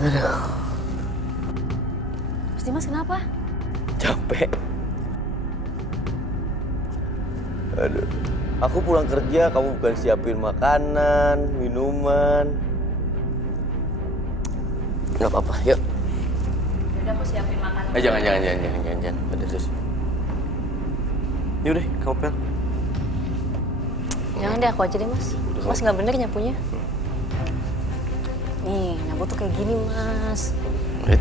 Aduh. Mas Dimas kenapa? Capek. Aduh. Aku pulang kerja, kamu bukan siapin makanan, minuman. Gak apa-apa, yuk. Udah aku siapin makanan. Jangan. Ada terus. Yaudah, kamu pel. Jangan deh, aku aja deh mas. Mas nggak bener nyapunya. Nih, nyapu tuh kayak gini mas. Wait.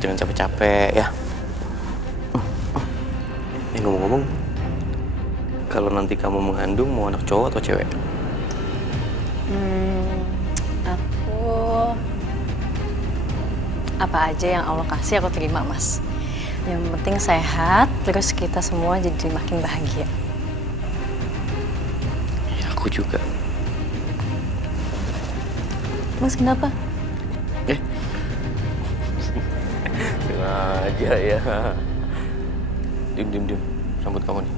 Jangan capek-capek ya. Ngomong-ngomong, kalau nanti kamu mengandung mau anak cowok atau cewek? Aku apa aja yang Allah kasih aku terima mas. Yang penting sehat, terus kita semua jadi makin bahagia. Ya, aku juga. Mas kenapa? Sengaja ya. Diam. Sambut kamu nih.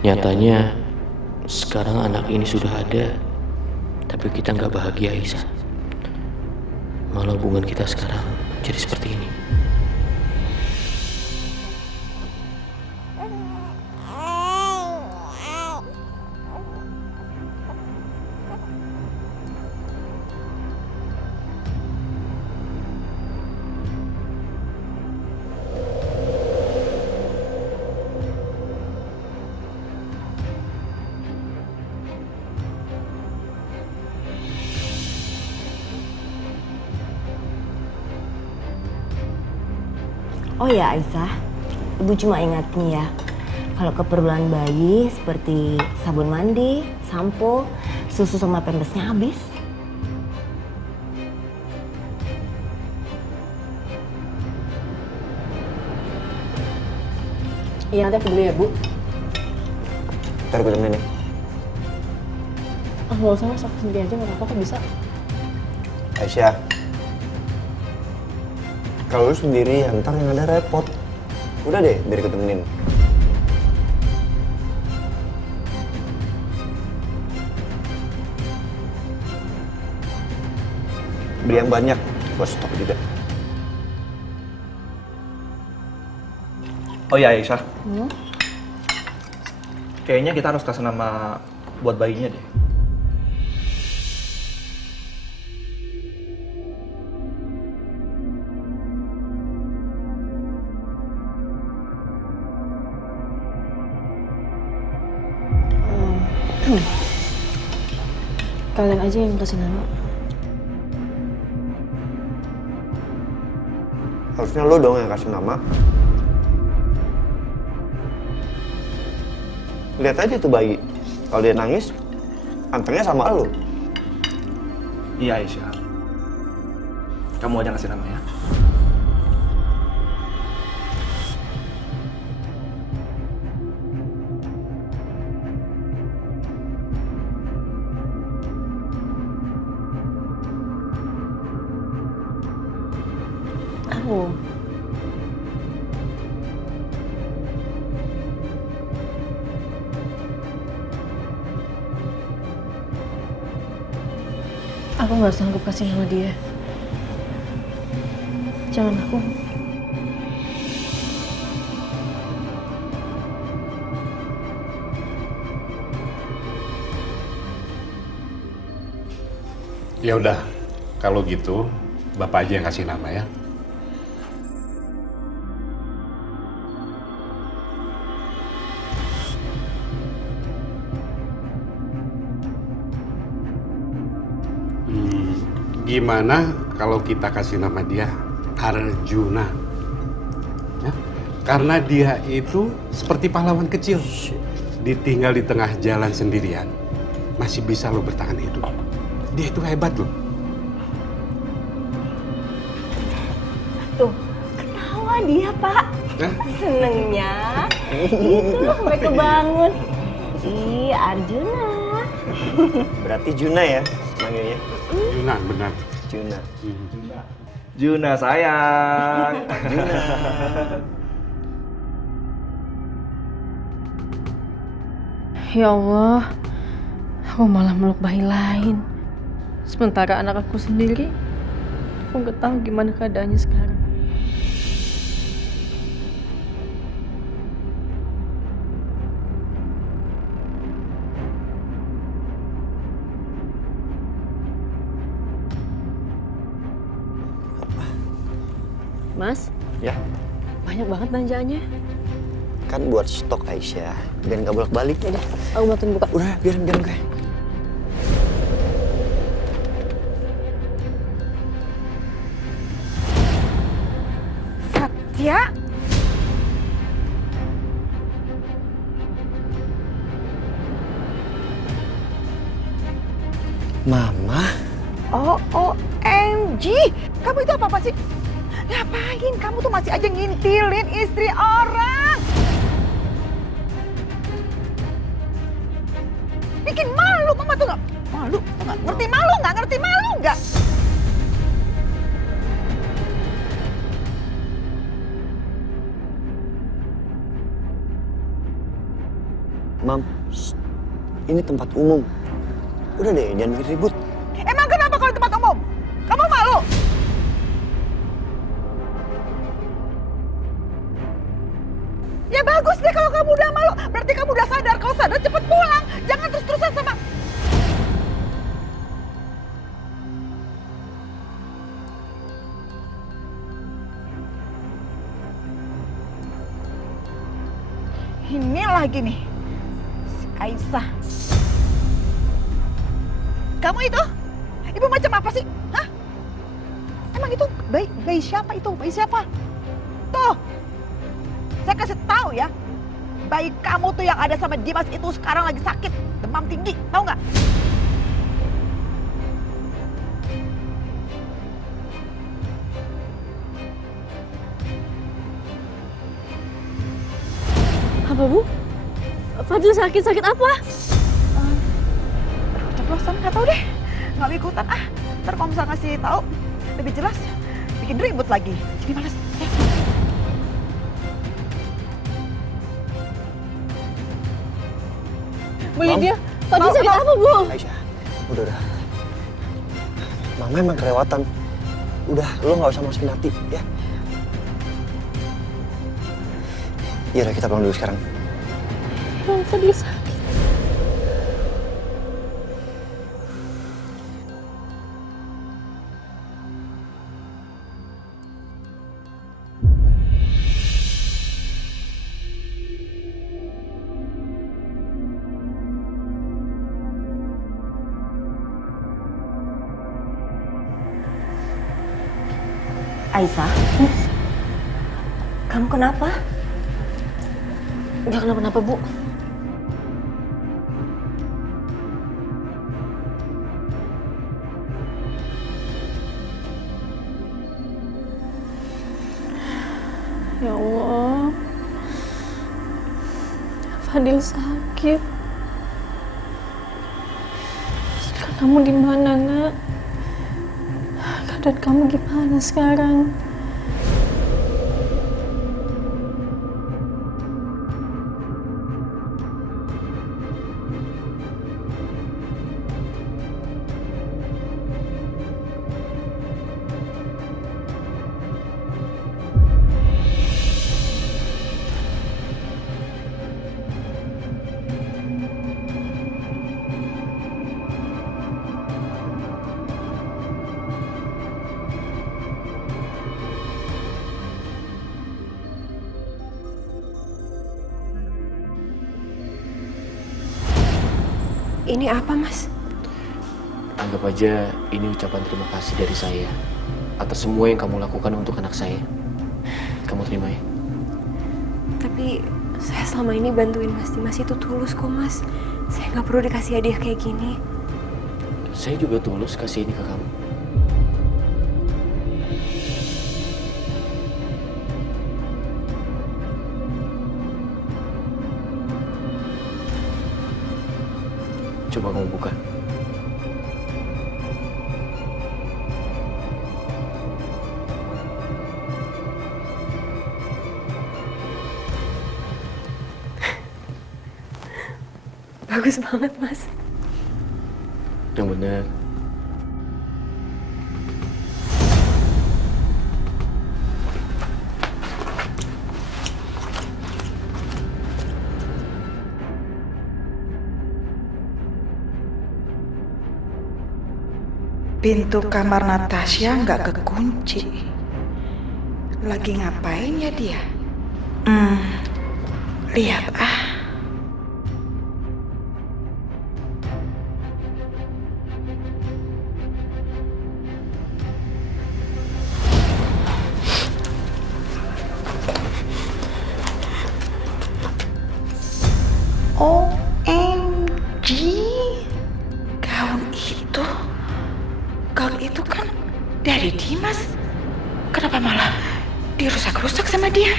Nyatanya sekarang anak ini sudah ada, tapi kita nggak bahagia, Aisyah. Malah hubungan kita sekarang jadi seperti ini. Oh ya Aisyah, Ibu cuma ingatin ya, kalau keperluan bayi seperti sabun mandi, sampo, susu sama pampasnya habis. Iya nanti aku beli ya bu. Ntar gue temenin ya. Nggak usah mas, aku sendiri aja nggak apa-apa kok bisa. Aisyah, kalau lu sendiri ntar yang ada repot. Udah deh, biar gue temenin. Beli yang banyak, buat stok juga. Oh iya Aisyah, kayaknya kita harus kasih nama buat bayinya deh. Kalian aja yang kasih nama. Harusnya lu dong yang kasih nama. Lihat aja tuh bayi. Kalau dia nangis, antengnya sama lu. Iya Aisyah, kamu aja kasih nama ya. Aku. Aku nggak sanggup kasih nama dia. Jangan aku. Ya udah, kalau gitu Bapak aja yang kasih nama ya. Gimana kalau kita kasih nama dia Arjuna? Ya? Karena dia itu seperti pahlawan kecil, ditinggal di tengah jalan sendirian, masih bisa lo bertahan hidup. Dia itu hebat loh. Tuh, ketawa dia Pak. Senengnya. Itu mereka bangun. Ih, Arjuna. Berarti Juna ya? manggilnya. Juna, benar. Juna. Juna sayang. Ya Allah, aku malah meluk bayi lain. Sementara anak aku sendiri, aku nggak tahu gimana keadaannya sekarang. Mas, Ya, banyak banget belanjaannya. kan buat stok Aisyah, biar nggak bolak-balik. Ya deh, aku bantuin buka. Udah, biarin gue. Satya? Mama, OMG! Kamu itu apa sih? Ngapain kamu tuh masih aja ngintilin istri orang? Bikin malu, mama tuh nggak malu, tuh nggak ngerti malu nggak? Ngerti malu nggak? Mam, shh. Ini tempat umum. Udah deh, jangan bikin ribut. Emang kenapa kalau di tempat umum? Kamu malu? Ya bagus deh kalau kamu udah malu. Berarti kamu udah sadar. Kalau sadar cepet pulang. Jangan terus-terusan sama... Ini lagi nih, si Aisyah. Kamu itu? Ibu macam apa sih? Hah? Emang itu bayi siapa itu? Bayi siapa? Tuh, saya kasih tahu ya. Bayi kamu tuh yang ada sama Dimas itu sekarang lagi sakit, demam tinggi, tahu nggak? Apa, Bu? Fadil sakit apa? Aduh, ceplosan, nggak tahu deh. Nggak mau ikutan ah. Ntar kalau misalnya ngasih tahu lebih jelas, bikin ribut lagi. Jadi males. Ya. Bu Lydia, Fadil Mau, sakit mau. apa, Bu? Aisyah, udah. Mama emang kelewatan. Udah, lo nggak usah masukin hati, ya. Iya, udah, kita pulang dulu sekarang. Yang Fadil sakit. Aisyah, kamu kenapa? Nggak kenapa-napa, Bu. Ya Allah, Fadil sakit. Sekarang kamu di mana, Nak? Keadaan kamu gimana sekarang? Ini apa, Mas? Anggap aja ini ucapan terima kasih dari saya atas semua yang kamu lakukan untuk anak saya. Kamu terima ya? Tapi saya selama ini bantuin Mas Dimas itu tulus kok, Mas. Saya nggak perlu dikasih hadiah kayak gini. Saya juga tulus kasih ini ke kamu. Coba kamu buka. bagus banget, Mas. Yang benar. Pintu kamar Natasha nggak kekunci. Lagi ngapain ya dia? Lihat ah. OMG, gaun itu kan dari Dimas. Kenapa malah dirusak-rusak sama dia?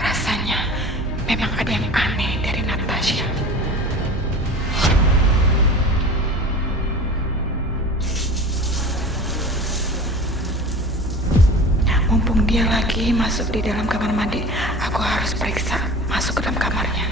Rasanya memang ada yang aneh dari Natasha. Mumpung dia lagi masuk di dalam kamar mandi, aku harus periksa masuk ke dalam kamarnya.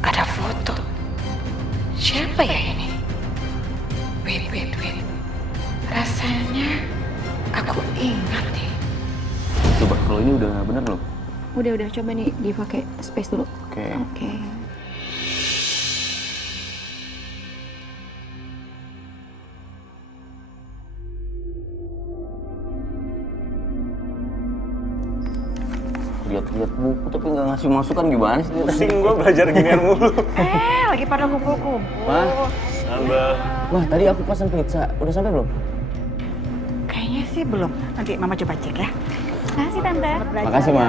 Ada foto. Siapa ya ini? Wait. Rasanya aku ingat nih. Coba kalau ini udah bener loh. Udah, coba nih dipakai space dulu. Oke. Lihat-lihat buku tapi nggak ngasih masukan gimana sih? Pusing gue belajar ginian mulu. Lagi pada kumpul-kumpul. Wah, tadi aku pesan pizza. Udah sampai belum? Kayaknya sih belum. Nanti Mama coba cek ya. Makasih, Tante. Makasih, Ma.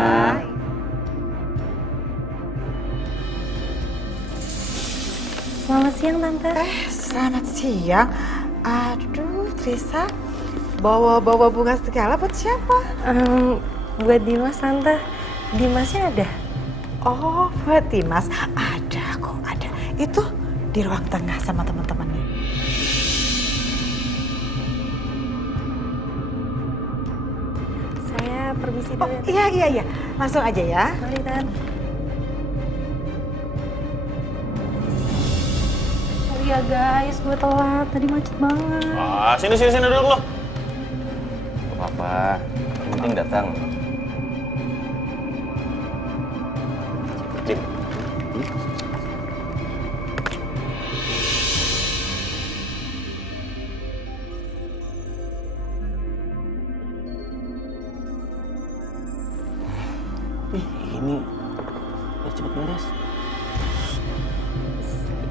Selamat siang, Tante. Selamat siang. Aduh, Trisa. Bawa bunga segala buat siapa? Buat Dimas, Tante. Dimasnya ada? Oh, buat Dimas. Ada kok, ada. Itu di ruang tengah sama teman-temannya. Saya permisi dulu. Oh, iya. Langsung aja ya. Mari, Tante. Sorry ya guys, gue telat. Tadi macet banget. Sini duduk lo. Gak apa-apa. Yang penting datang. Jin. Ini udah cepet beres.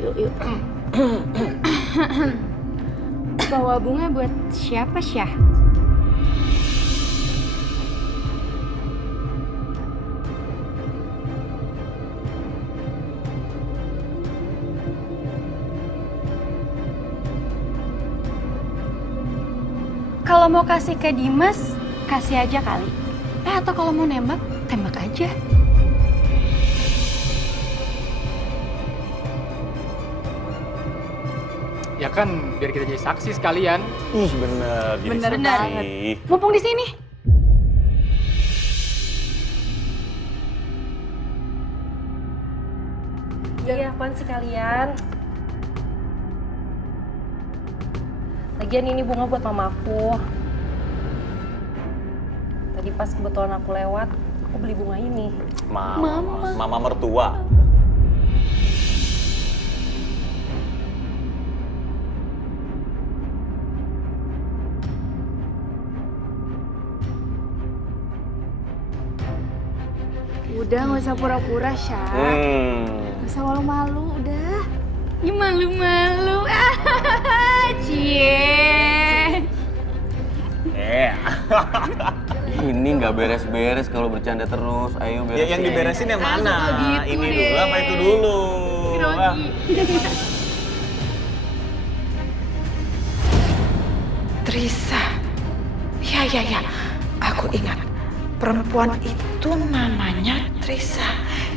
Yuk. Bawa bunga buat siapa, Syah? Kalau mau kasih ke Dimas, kasih aja kali. Atau kalau mau nembak, tembak aja. Ya kan biar kita jadi saksi sekalian. Ih bener, jadi Bener saksi. banget. Mumpung di sini. Iya, apaan sih kalian? Lagian ini bunga buat mamaku. Tadi pas kebetulan aku lewat, aku beli bunga ini. Mama mertua. Udah nggak usah pura-pura, Syah. Nggak usah malu-malu, udah. Ih, malu-malu. Cie. Ini nggak beres-beres kalau bercanda terus. Ayo beresin. Ya yang diberesin yang mana? Gitu Ini deh. dulu apa itu dulu? Wah. Trisa. Ya. Aku ingat. Perempuan itu namanya Trisa.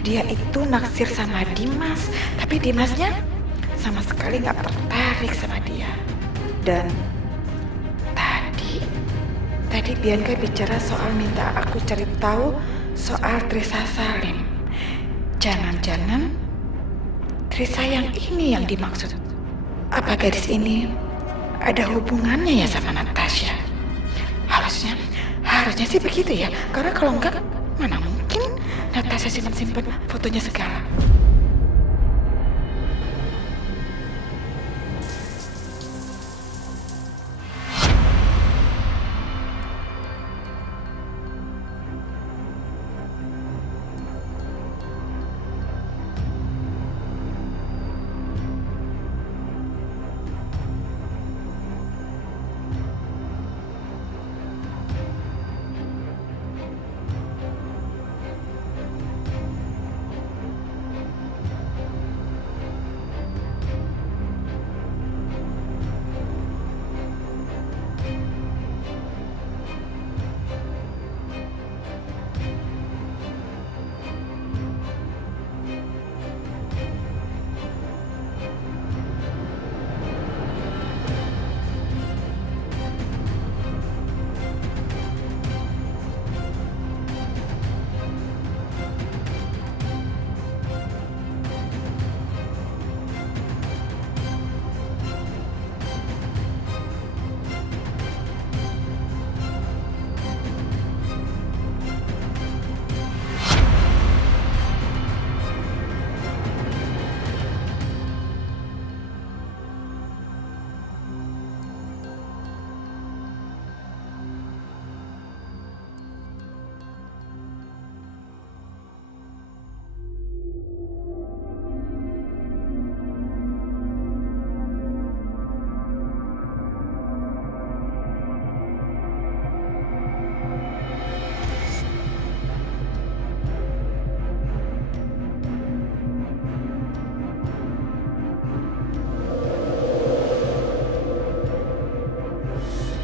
Dia itu naksir sama Dimas. Tapi Dimasnya sama sekali nggak tertarik sama dia. Dan tadi Bianca bicara soal minta aku cari tahu soal Trisa Salim. Jangan-jangan Trisa yang ini yang dimaksud. Apa gadis ini ada hubungannya ya sama Natasha? Harusnya sih begitu ya. Karena kalau enggak, mana mungkin Natasha simpen-simpen fotonya segala.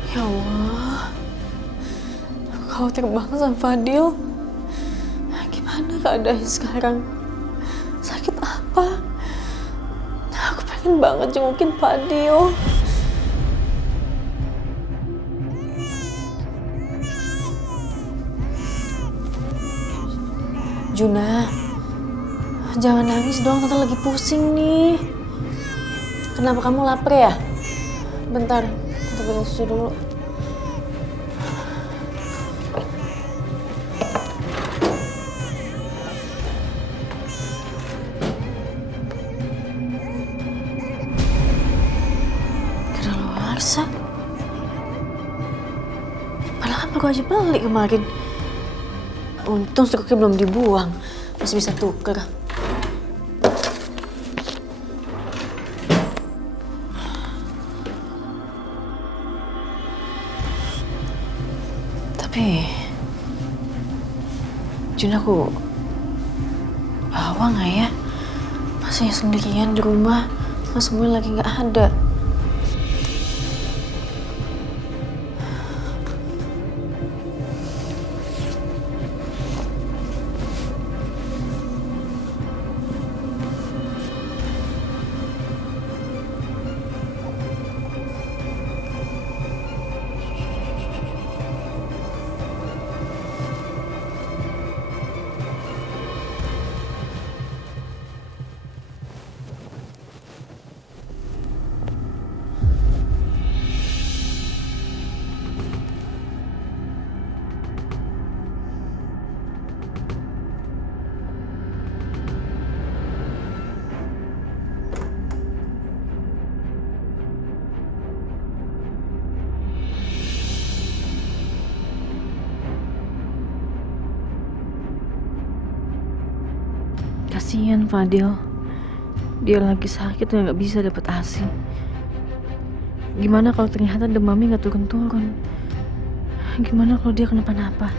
Ya Allah, aku khawatir banget sama Fadil. Gimana keadaannya sekarang? Sakit apa? Aku pengen banget jengukin Fadil. Juna, jangan nangis dong, Tante lagi pusing nih. Kenapa kamu lapar ya? Bentar, Tante bikin susu dulu. Kedaluarsa. Padahal kan baru aja beli kemarin. Untung stoknya belum dibuang, masih bisa tuker. Tapi Jun, aku bawa nggak ya? Masih sendirian di rumah, mas semua lagi nggak ada. Kasihan Fadil. Dia lagi sakit dan gak bisa dapet ASI. Gimana kalau ternyata demamnya gak turun-turun? Gimana kalau dia kenapa-napa?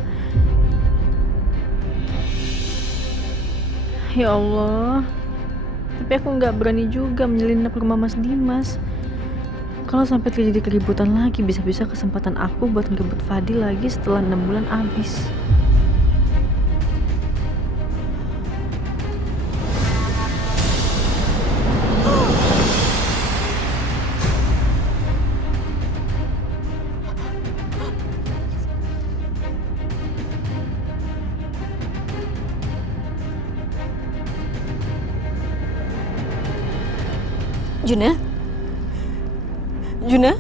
Ya Allah. Tapi aku gak berani juga menyelinap ke rumah Mas Dimas. Kalau sampai terjadi keributan lagi, bisa-bisa kesempatan aku buat ngerebut Fadil lagi setelah 6 bulan habis. Juna? Juna?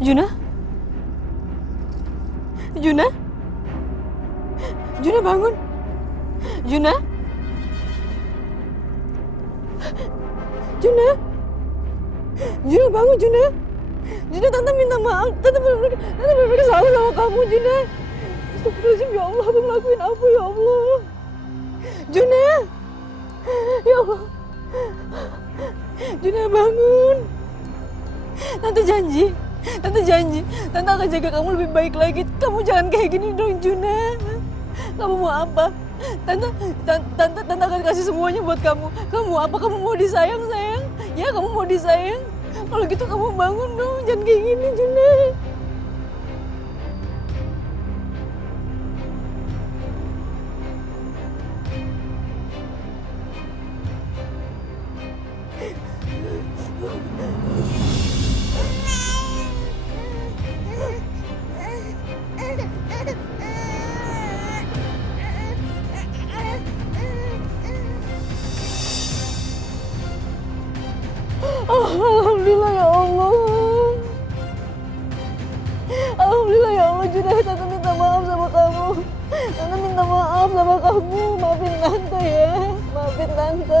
Juna? Juna? Juna bangun. Juna? Juna? Juna bangun, Juna. Juna, tante minta maaf. Tante bener-bener salah sama kamu, Juna. Astagfirullahaladzim, ya Allah, aku ngelakuin apa, ya Allah. Juna! Ya Allah. Juna bangun. Tante janji, Tante akan jaga kamu lebih baik lagi. Kamu jangan kayak gini dong, Juna. Kamu mau apa? Tante akan kasih semuanya buat kamu. Kamu mau apa? Kamu mau disayang, sayang? Ya, kamu mau disayang? Kalau gitu kamu bangun dong, jangan kayak gini, Juna. Alhamdulillah ya Allah. Alhamdulillah ya Allah, Juna. Tante minta maaf sama kamu. Tante minta maaf sama kamu. Maafin Tante ya. Maafin Tante.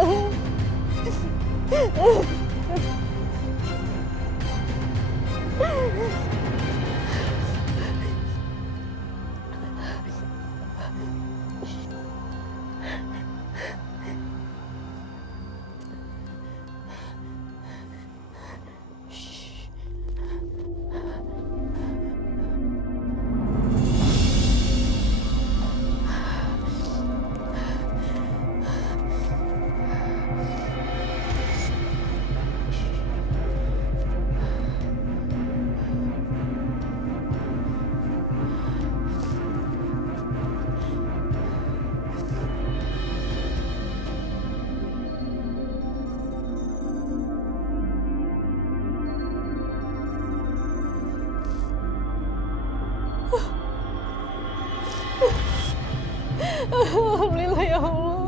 Alhamdulillah ya Allah.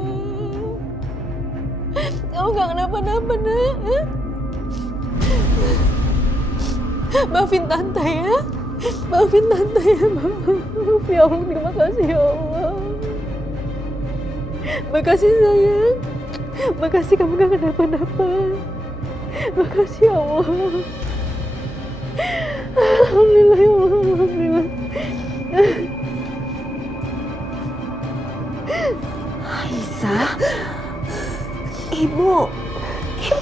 Kamu gak kenapa-napa, Nak. Maafin Tante ya. Maafin Tante ya. Maaf ya Allah. Terima kasih ya Allah. Makasih sayang. Makasih kamu gak kenapa-napa. Makasih ya Allah. Alhamdulillah ya Allah. Alhamdulillah. Aisyah, Ibu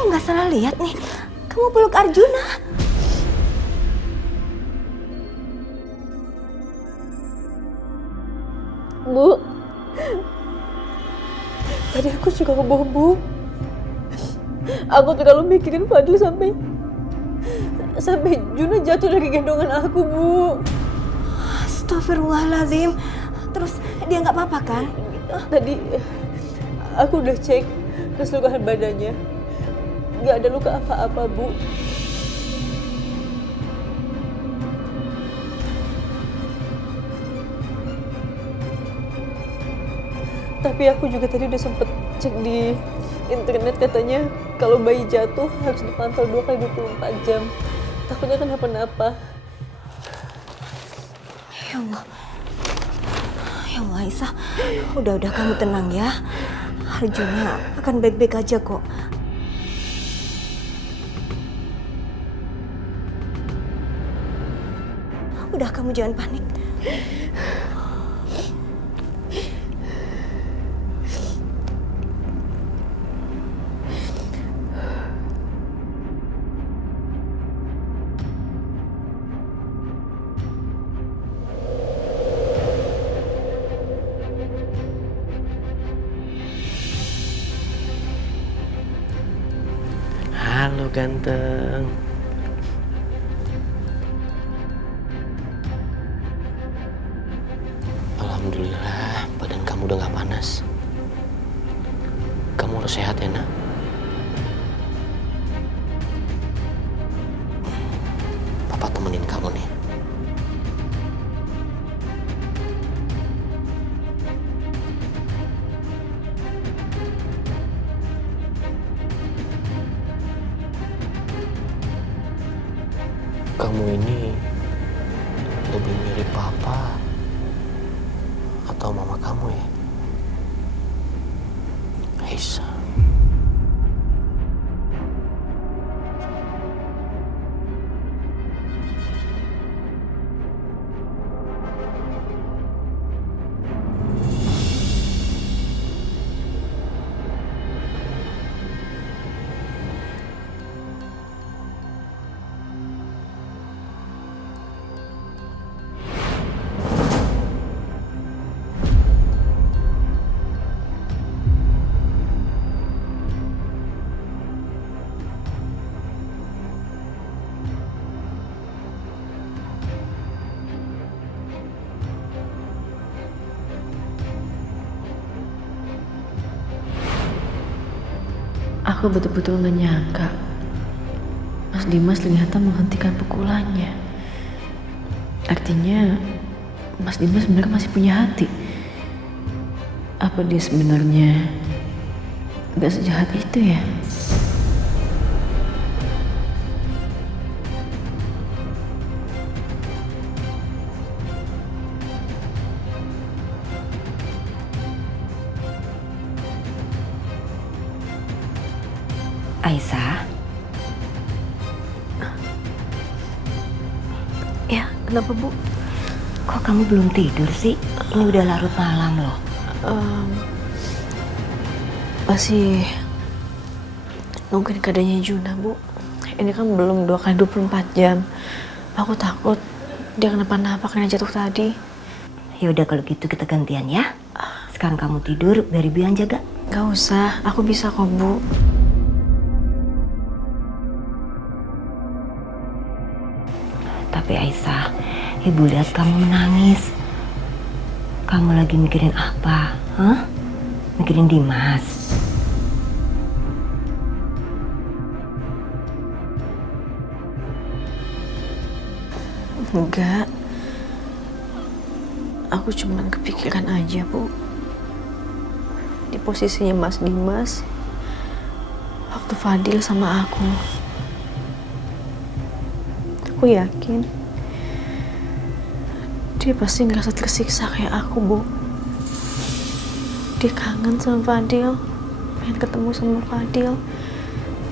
nggak salah lihat nih. Kamu peluk Arjuna. Bu, tadi aku juga kebohong, Bu. Aku terlalu mikirin Fadil sampai Juna jatuh dari gendongan aku, Bu. Astagfirullahaladzim. Terus dia nggak apa-apa kan? Tadi aku udah cek keseluruhan badannya. Nggak ada luka apa-apa, Bu. Tapi aku juga tadi udah sempet cek di internet, katanya kalau bayi jatuh harus dipantau 2 kali 24 jam. Takutnya kenapa-napa. Ya Allah. Ya Allah, Aisyah. Udah kamu tenang ya. Arjuna akan baik-baik aja kok. Udah, kamu jangan panik. ganteng. Alhamdulillah, badan kamu udah gak panas. Kamu udah sehat ya, nak? Papa temenin kamu nih. Kamu ini lebih mirip papa atau mama kamu ya? Aisyah. Aku betul-betul gak nyangka Mas Dimas ternyata menghentikan pukulannya. Artinya Mas Dimas sebenarnya masih punya hati. Apa dia sebenarnya gak sejahat itu ya? Aisyah. Ya, kenapa Bu? Kok kamu belum tidur sih? Ini udah larut malam loh. Masih nungguin keadaannya Juna, Bu. Ini kan belum 2x24 jam. Aku takut dia kenapa-napa karena jatuh tadi. Ya udah kalau gitu kita gantian ya. Sekarang kamu tidur, biar ibu yang jaga. Gak usah, aku bisa kok, Bu. Tapi Aisyah, ibu lihat kamu menangis. Kamu lagi mikirin apa? Hah? Mikirin Dimas? Enggak. Aku cuman kepikiran aja, Bu. Di posisinya Mas Dimas waktu Fadil sama aku. Aku yakin dia pasti ngerasa tersiksa kayak aku, Bu. Dia kangen sama Fadil, pengen ketemu sama Fadil,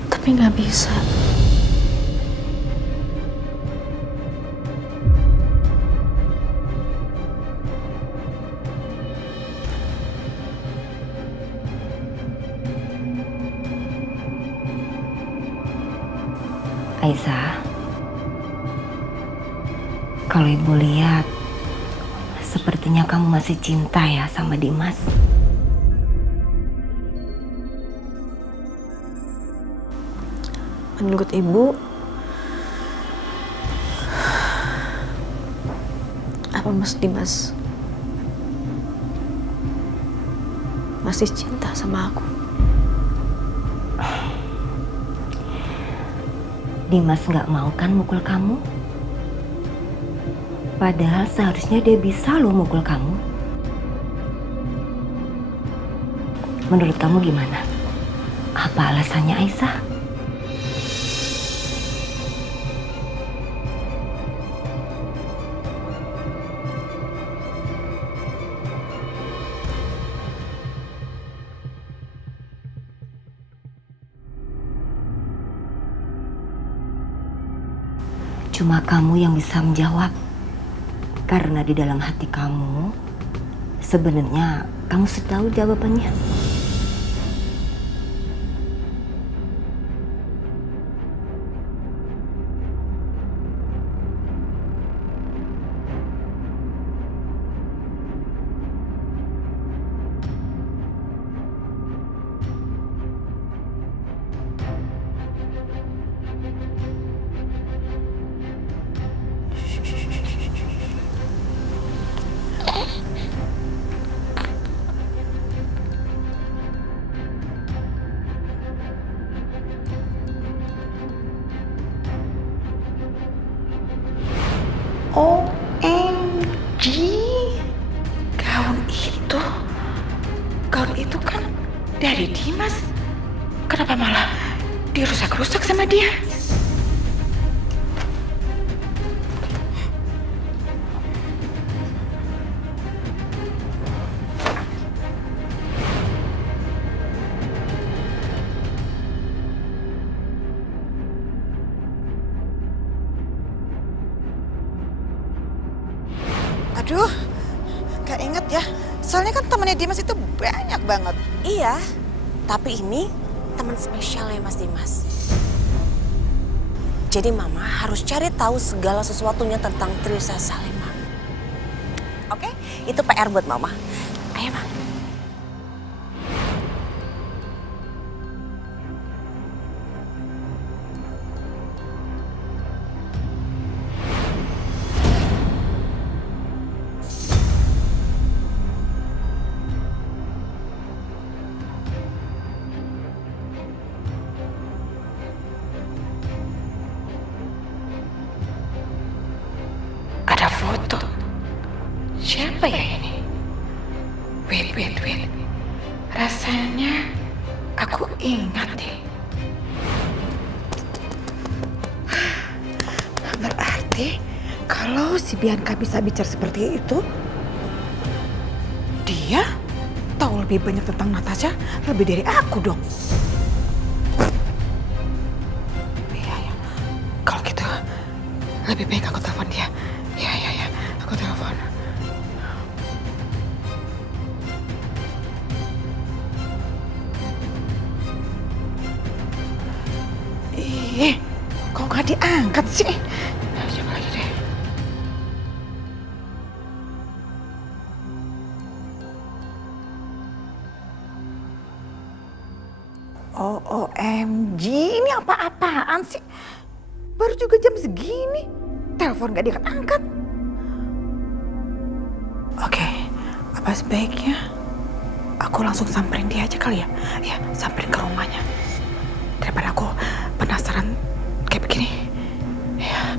tapi nggak bisa. Aisyah, kalau ibu lihat, sepertinya kamu masih cinta ya sama Dimas. Menurut Ibu, apa Mas Dimas masih cinta sama aku? Dimas nggak mau kan mukul kamu? Padahal seharusnya dia bisa loh mukul kamu. Menurut kamu gimana? Apa alasannya Aisyah? Cuma kamu yang bisa menjawab. Karena di dalam hati kamu, sebenarnya kamu sudah tahu jawabannya. OMG, gaun itu kan dari Dimas. Kenapa malah dirusak-rusak sama dia? Aduh, gak inget ya. Soalnya kan temannya Dimas itu banyak banget. Iya, tapi ini teman spesialnya Mas Dimas. Jadi Mama harus cari tahu segala sesuatunya tentang Trisha Salimah. Oke, itu PR buat Mama. Ayo, Ma. Ada foto. Siapa ya ini? Wait. Rasanya aku ingat deh. Berarti kalau si Bianca bisa bicara seperti itu, dia tahu lebih banyak tentang Natasha lebih dari aku dong. Iya. Kalau gitu lebih baik aku telepon dia. Ya, aku telepon. Kok gak diangkat sih? Coba lagi deh. OMG, ini apa-apaan sih? Baru juga jam segini, telepon gak diangkat. Oke, apa sebaiknya aku langsung samperin dia aja kali ya? Ya, samperin ke rumahnya. Daripada aku penasaran kayak begini. Ya.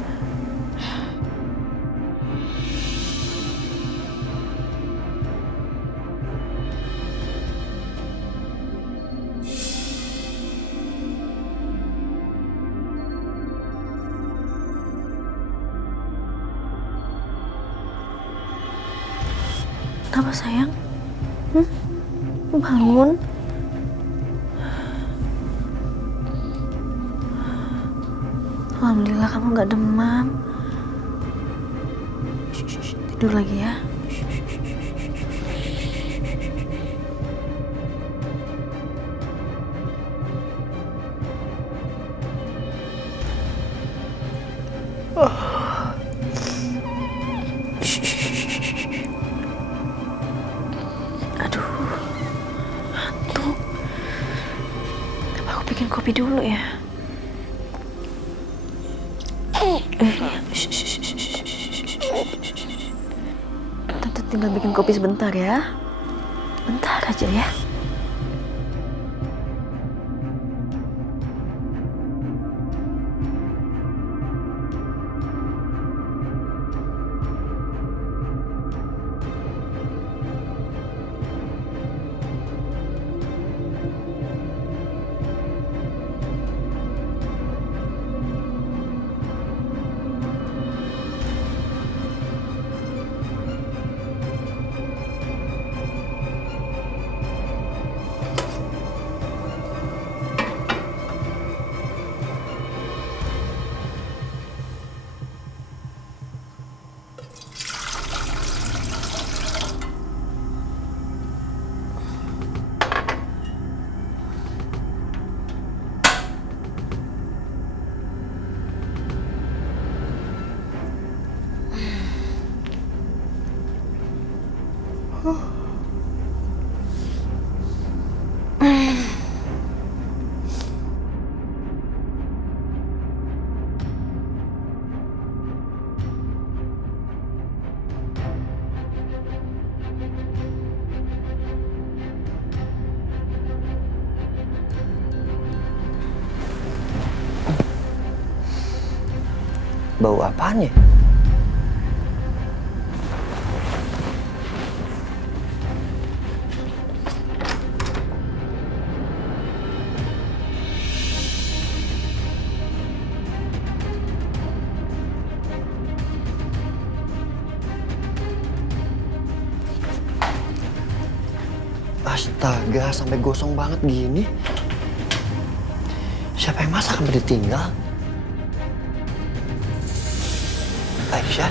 Kenapa sayang? Bangun. Alhamdulillah kamu gak demam. Tidur lagi ya. Aduh, ngantuk. Coba aku bikin kopi dulu ya. Tante tinggal bikin kopi sebentar ya. Bentar aja ya. Bau apaan ya? Astaga, sampai gosong banget gini. Siapa yang masak sampai ditinggal? Aisyah?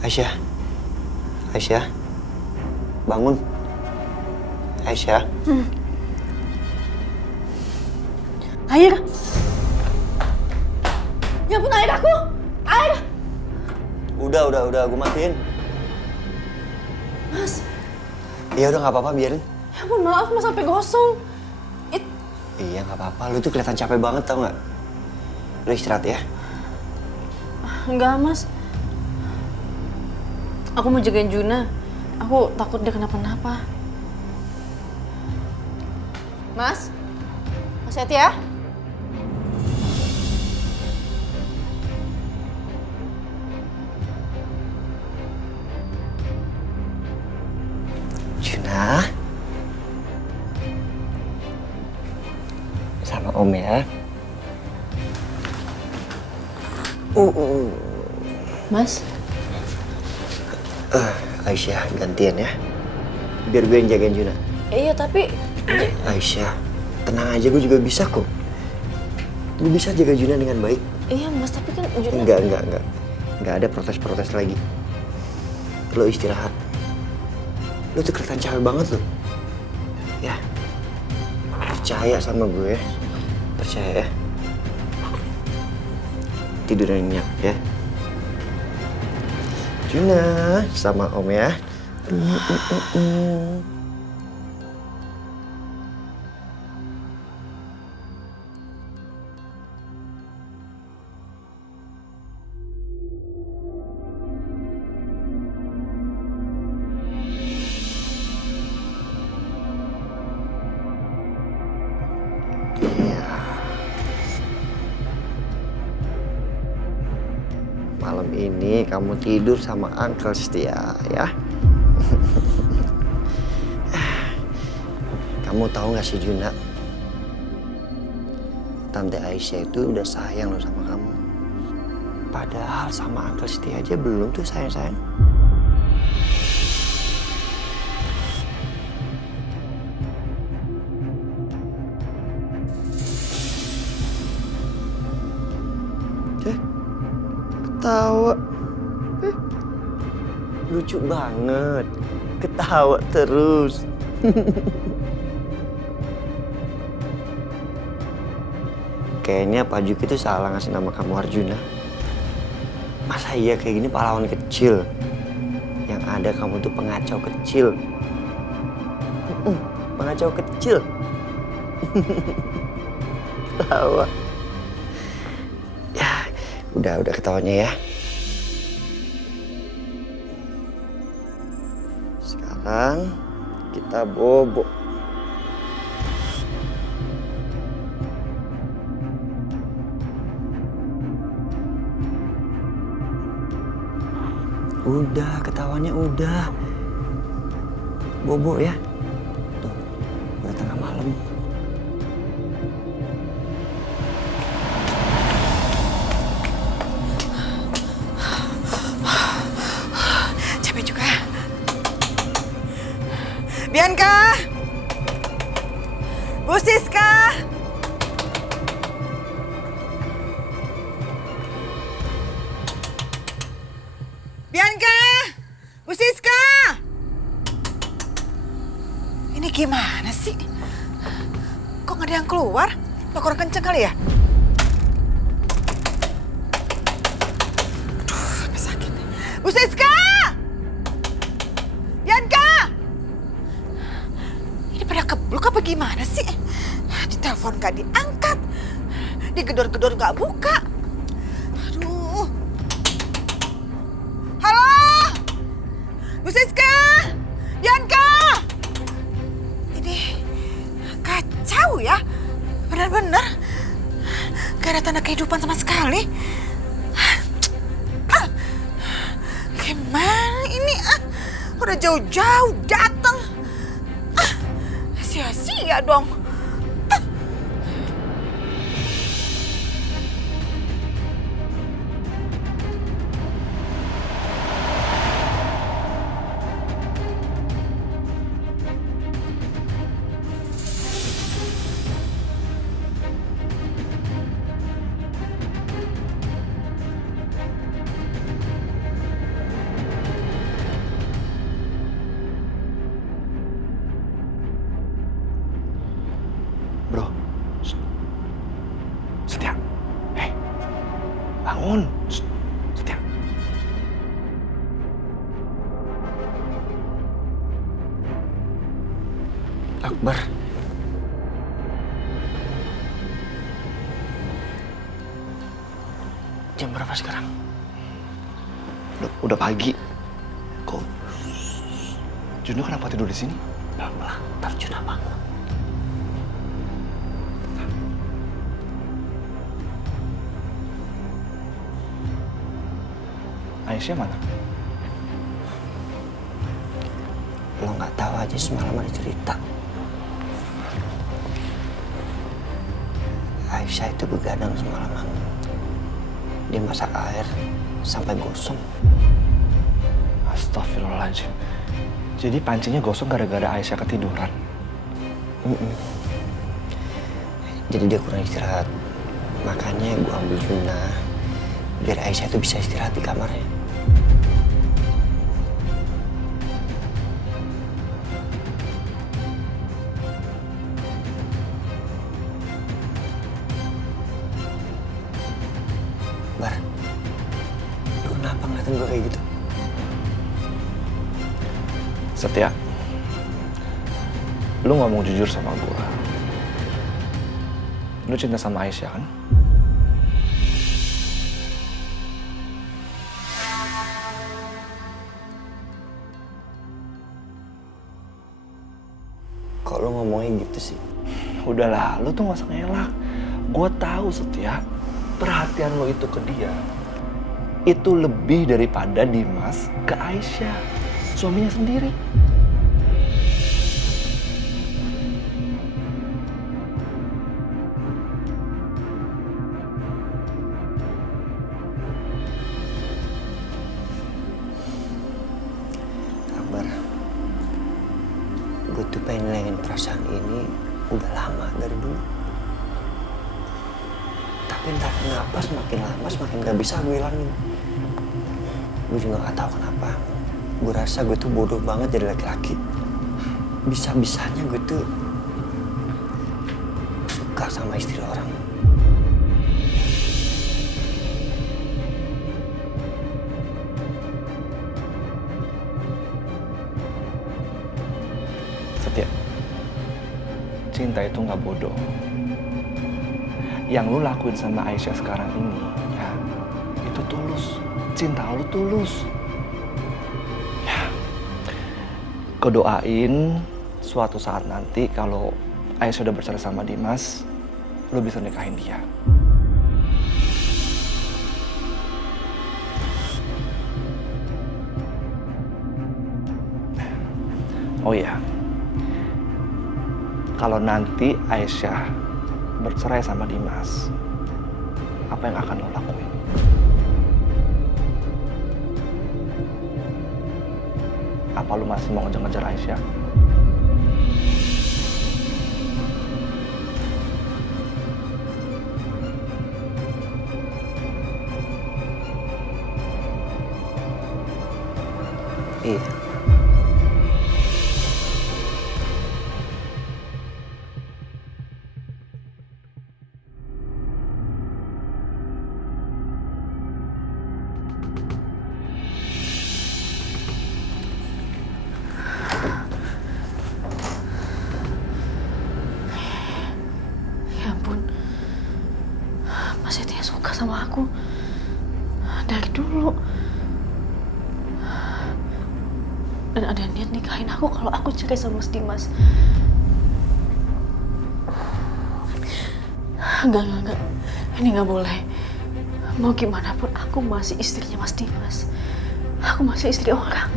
Aisyah? Aisyah? Bangun. Aisyah? Air! Ya ampun, air aku! Air! Udah, gue matiin. Mas, Iya udah nggak apa-apa, biarin. ya ampun maaf mas sampai gosong. Iya nggak apa-apa, lu tuh kelihatan capek banget tau nggak? Lu istirahat ya. Enggak, Mas. Aku mau jagain Juna. Aku takut dia kenapa-napa. Mas? Mas hati ya? Juna. Sama Om ya. Mas? Aisyah, gantian ya. Biar gue yang jagain Juna. Iya, tapi... Aisyah, tenang aja, gue juga bisa kok. Gue bisa jaga Juna dengan baik. Iya, Mas, tapi kan Juna... Enggak. Enggak ada protes-protes lagi. Lo istirahat. Lo tuh kelihatan capek banget lo. Ya. Percaya sama gue. Percaya ya. Tidur yang nyenyak ya. Juna sama Om ya. Malam ini kamu tidur sama Uncle Setia ya. Kamu tahu nggak sih Juna? Tante Aisyah itu udah sayang loh sama kamu. Padahal sama Uncle Setia aja belum tuh sayang-sayang. Ketawa. Lucu banget. Ketawa terus. Kayaknya Pak Juki itu salah ngasih nama kamu Arjuna. Masa iya kayak gini pahlawan kecil? Yang ada kamu tuh pengacau kecil. Pengacau kecil. Ketawa. Udah ketawanya ya. Sekarang kita bobo. Udah, ketawanya udah. Bobo ya. Tuh, udah tengah malam. Bianca! Bu Siska! Bianca! Bu Siska! Ini gimana sih? Kok nggak ada yang keluar? Apa kurang kenceng kali ya? Aduh, sampai sakit. Bu Siska! Bianca! Keblok apa gimana sih? Ditelepon gak diangkat, digedor-gedor gak buka. Aduh. Halo? Bu Siska? Bianca? Ini kacau ya. Benar-benar gak ada tanda kehidupan sama sekali. Gimana ini? Udah jauh-jauh datang. Sia-sia dong. bangun. Shh, Setia. Akbar. Jam berapa sekarang? Udah pagi. Kok Juno kenapa tidur di sini? pelan-pelan, ntar Juna bangun. Aisyah mana? Lo nggak tahu aja semalam ada cerita. Aisyah itu begadang semalaman. Dia masak air sampai gosong. Astagfirullahaladzim. Jadi pancinya gosong gara-gara Aisyah ketiduran? Jadi dia kurang istirahat. Makanya gue ambil Juna biar Aisyah itu bisa istirahat di kamarnya. Bar, lu kenapa ngeliatin gue kayak gitu? Setia, lu ngomong jujur sama gue. Lu cinta sama Aisyah kan? Kok lu ngomongnya gitu sih? Udahlah, lu tuh gak usah ngelak. Gue tahu Setia, perhatian lo itu ke dia itu lebih daripada Dimas ke Aisyah, suaminya sendiri. Akbar, gue tuh pengen ngilangin perasaan ini udah lama dari dulu. Tapi entah kenapa semakin lama semakin gak bisa gue hilangin. Gue juga gak tahu kenapa. Gue rasa gue tuh bodoh banget jadi laki-laki. Bisa-bisanya gue tuh suka sama istri orang. Setia, cinta itu gak bodoh. Yang lu lakuin sama Aisyah sekarang ini, ya, itu tulus. Cinta lu tulus. Ya, gue doain suatu saat nanti kalau Aisyah udah bercerai sama Dimas, lu bisa nikahin dia. Oh iya, kalau nanti Aisyah bercerai sama Dimas, apa yang akan lo lakuin? Apa lo masih mau ngejar-ngejar Aisyah? Iya. Ya ampun, Mas Setia suka sama aku dari dulu. Dan ada niat nikahin aku kalau aku cerai sama Mas Dimas. Enggak. Ini nggak boleh. Mau gimana pun aku masih istrinya Mas Dimas. Aku masih istri orang.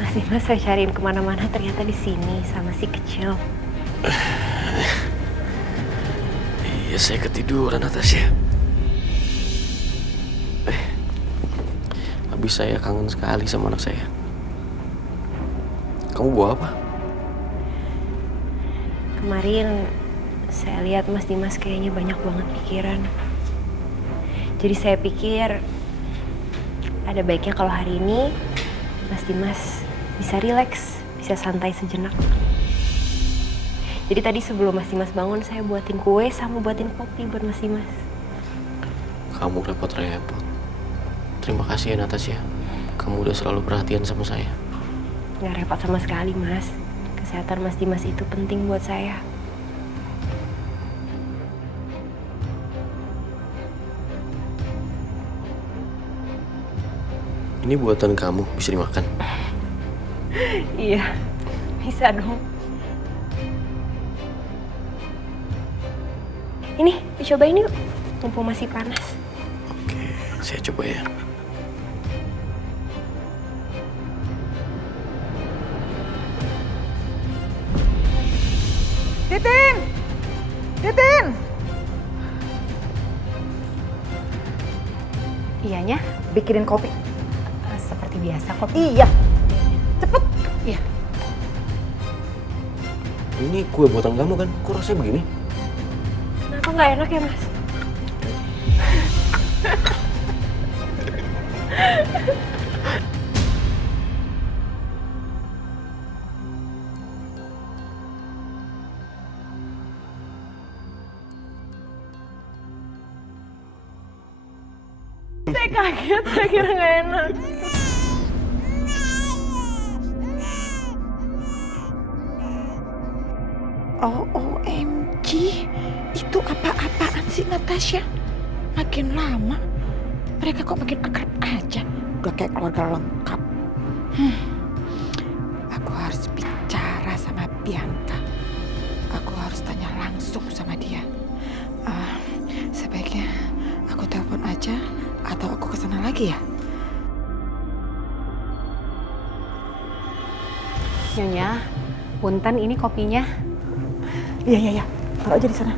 Mas Dimas saya cariin kemana-mana ternyata di sini sama si kecil. Iya, saya ketiduran, Natasha. Habis saya kangen sekali sama anak saya. Kamu bawa apa? Kemarin saya lihat Mas Dimas kayaknya banyak banget pikiran. Jadi saya pikir ada baiknya kalau hari ini Mas Dimas bisa rileks, bisa santai sejenak. Jadi tadi sebelum Mas Dimas bangun saya buatin kue sama buatin kopi buat Mas Dimas. Kamu repot-repot. Terima kasih ya Natasha. Kamu udah selalu perhatian sama saya. Nggak repot sama sekali, Mas. Kesehatan Mas Dimas itu penting buat saya. Ini buatan kamu, bisa dimakan? Iya, bisa dong. Ini, dicobain yuk. Mumpung masih panas. Oke, saya coba ya. Titin! Titin! Iyanya, Bikinin kopi. seperti biasa kok. Iya. Cepet. Iya. Ini kue buatan kamu kan? Kok rasanya begini? Kenapa nggak enak ya, Mas? Saya kaget, saya kira nggak enak. Oh, OMG. Itu apa-apaan sih Natasha? Makin lama, mereka kok makin akrab aja. Udah kayak keluarga lengkap. Aku harus bicara sama Bianca. Aku harus tanya langsung sama dia. Sebaiknya aku telepon aja atau aku kesana lagi ya? Nyonya, punten ini kopinya. Iya. Taruh aja di sana.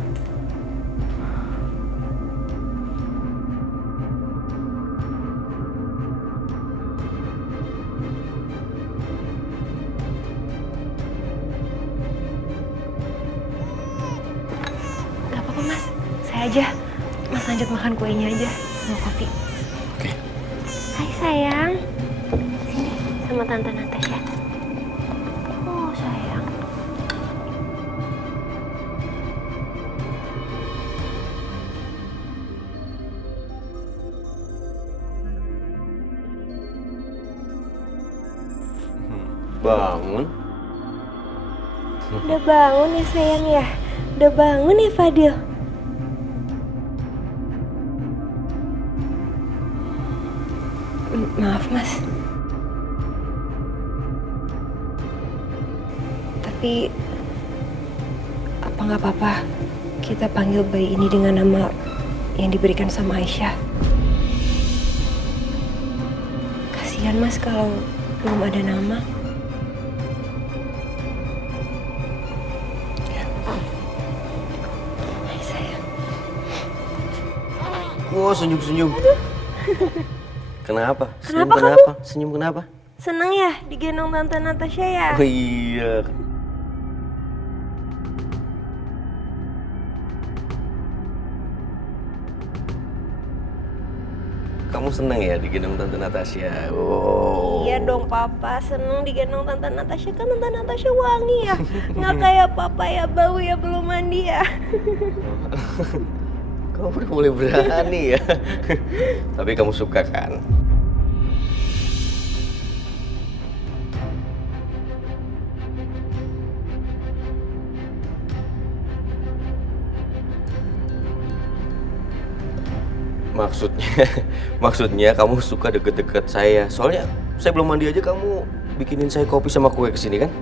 Gak apa-apa, Mas. Saya aja. Mas lanjut makan kuenya aja. Mau kopi. Oke. Hai, sayang. Sini, sama Tante Natasha. Oh, sayang. Bangun. Udah bangun ya, sayang ya? Udah bangun ya, Fadil? Maaf, Mas. Tapi apa nggak apa-apa kita panggil bayi ini dengan nama yang diberikan sama Aisyah? Kasihan, Mas, kalau belum ada nama. Hai, sayang. Wah, senyum-senyum. Kenapa? Senyum Kenapa kenapa? Senyum kenapa? Seneng ya digendong Tante Natasha ya? Oh iya. Kamu seneng ya digendong Tante Natasha? Oh. Iya dong, Papa. Seneng digendong Tante Natasha. Kan Tante Natasha wangi ya. Nggak kayak Papa ya, bau ya, belum mandi ya. Kamu udah mulai berani ya. Tapi kamu suka kan? Maksudnya kamu suka deket-deket saya. Soalnya saya belum mandi aja kamu bikinin saya kopi sama kue kesini kan?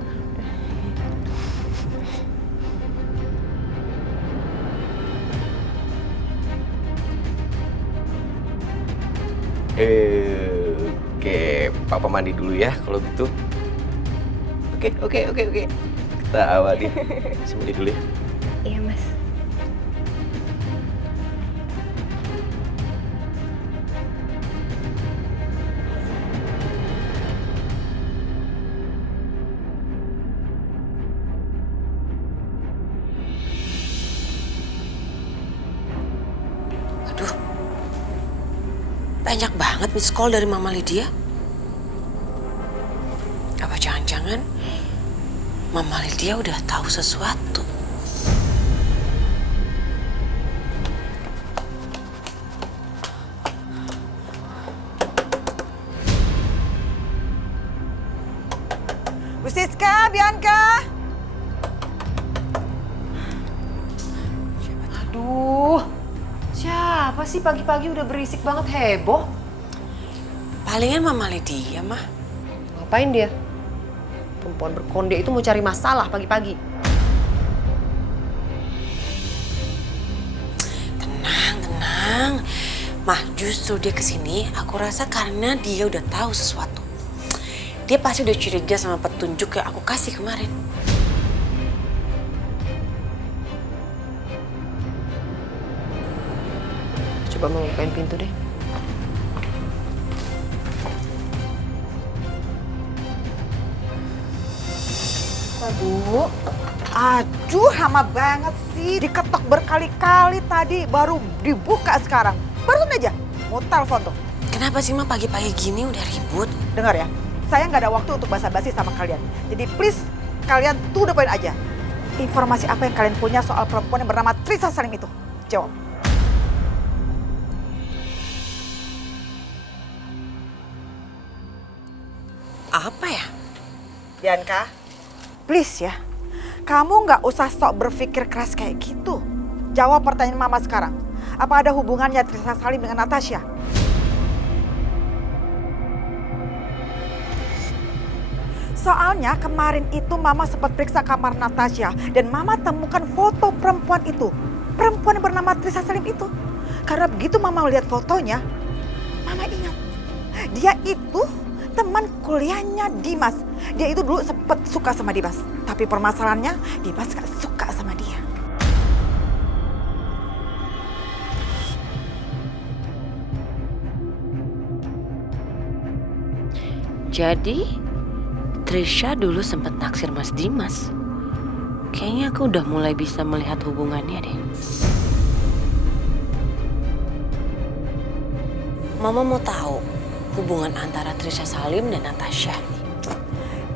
Oke, Papa mandi dulu ya kalau gitu. Oke. Kita awali. Saya mandi dulu ya. Iya, Mas. Banyak banget miss call dari Mama Lydia. Apa jangan-jangan Mama Lydia udah tahu sesuatu? Bu Siska, Bianca. Aduh, siapa sih pagi-pagi udah berisik banget heboh? Palingan Mama Lydia, Mah. Ngapain dia? Perempuan berkonde itu mau cari masalah pagi-pagi. Tenang. Mah, justru dia kesini, aku rasa karena dia udah tahu sesuatu. Dia pasti udah curiga sama petunjuk yang aku kasih kemarin. Coba mau bukain pintu deh. Aduh, hama banget sih. Diketok berkali-kali tadi, baru dibuka sekarang. Barusan aja, mau telepon tuh. Kenapa sih, Mah, pagi-pagi gini udah ribut? Dengar ya, saya nggak ada waktu untuk basa-basi sama kalian. Jadi please, kalian to the point aja. Informasi apa yang kalian punya soal perempuan yang bernama Trisha Salim itu? Jawab. Apa ya? Bianca, please ya. Kamu nggak usah sok berpikir keras kayak gitu. Jawab pertanyaan Mama sekarang. Apa ada hubungannya Trisha Salim dengan Natasha? Soalnya kemarin itu Mama sempat periksa kamar Natasha dan Mama temukan foto perempuan itu. Perempuan yang bernama Trisha Salim itu. Karena begitu Mama lihat fotonya, Mama ingat. Dia itu teman kuliahnya Dimas. Dia itu dulu sempat suka sama Dimas. Tapi permasalahannya Dimas gak suka sama dia. Jadi, Trisha dulu sempat naksir Mas Dimas. Kayaknya aku udah mulai bisa melihat hubungannya deh. Mama mau tahu hubungan antara Trisha Salim dan Natasha.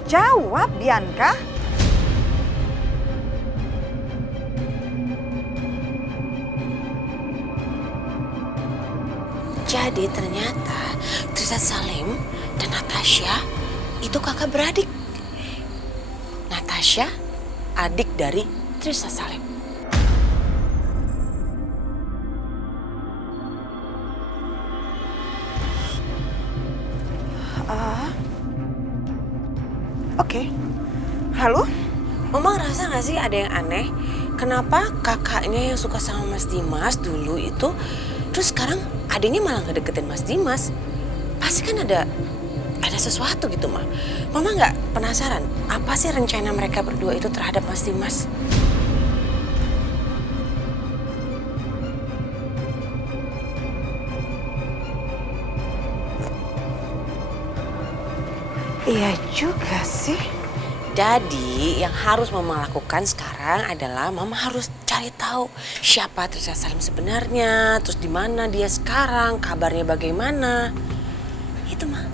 Jawab, Bianca. Jadi ternyata Trisha Salim dan Natasha itu kakak beradik. Natasha adik dari Trisha Salim. Oke. Halo? Mama ngerasa gak sih ada yang aneh? Kenapa kakaknya yang suka sama Mas Dimas dulu itu, terus sekarang adiknya malah ngedeketin Mas Dimas? Pasti kan ada sesuatu gitu, Mah. Mama nggak penasaran apa sih rencana mereka berdua itu terhadap Mas Dimas? Iya juga sih. Jadi yang harus Mama lakukan sekarang adalah Mama harus cari tahu siapa Trisha Salim sebenarnya, terus di mana dia sekarang, kabarnya bagaimana. Itu, Mah.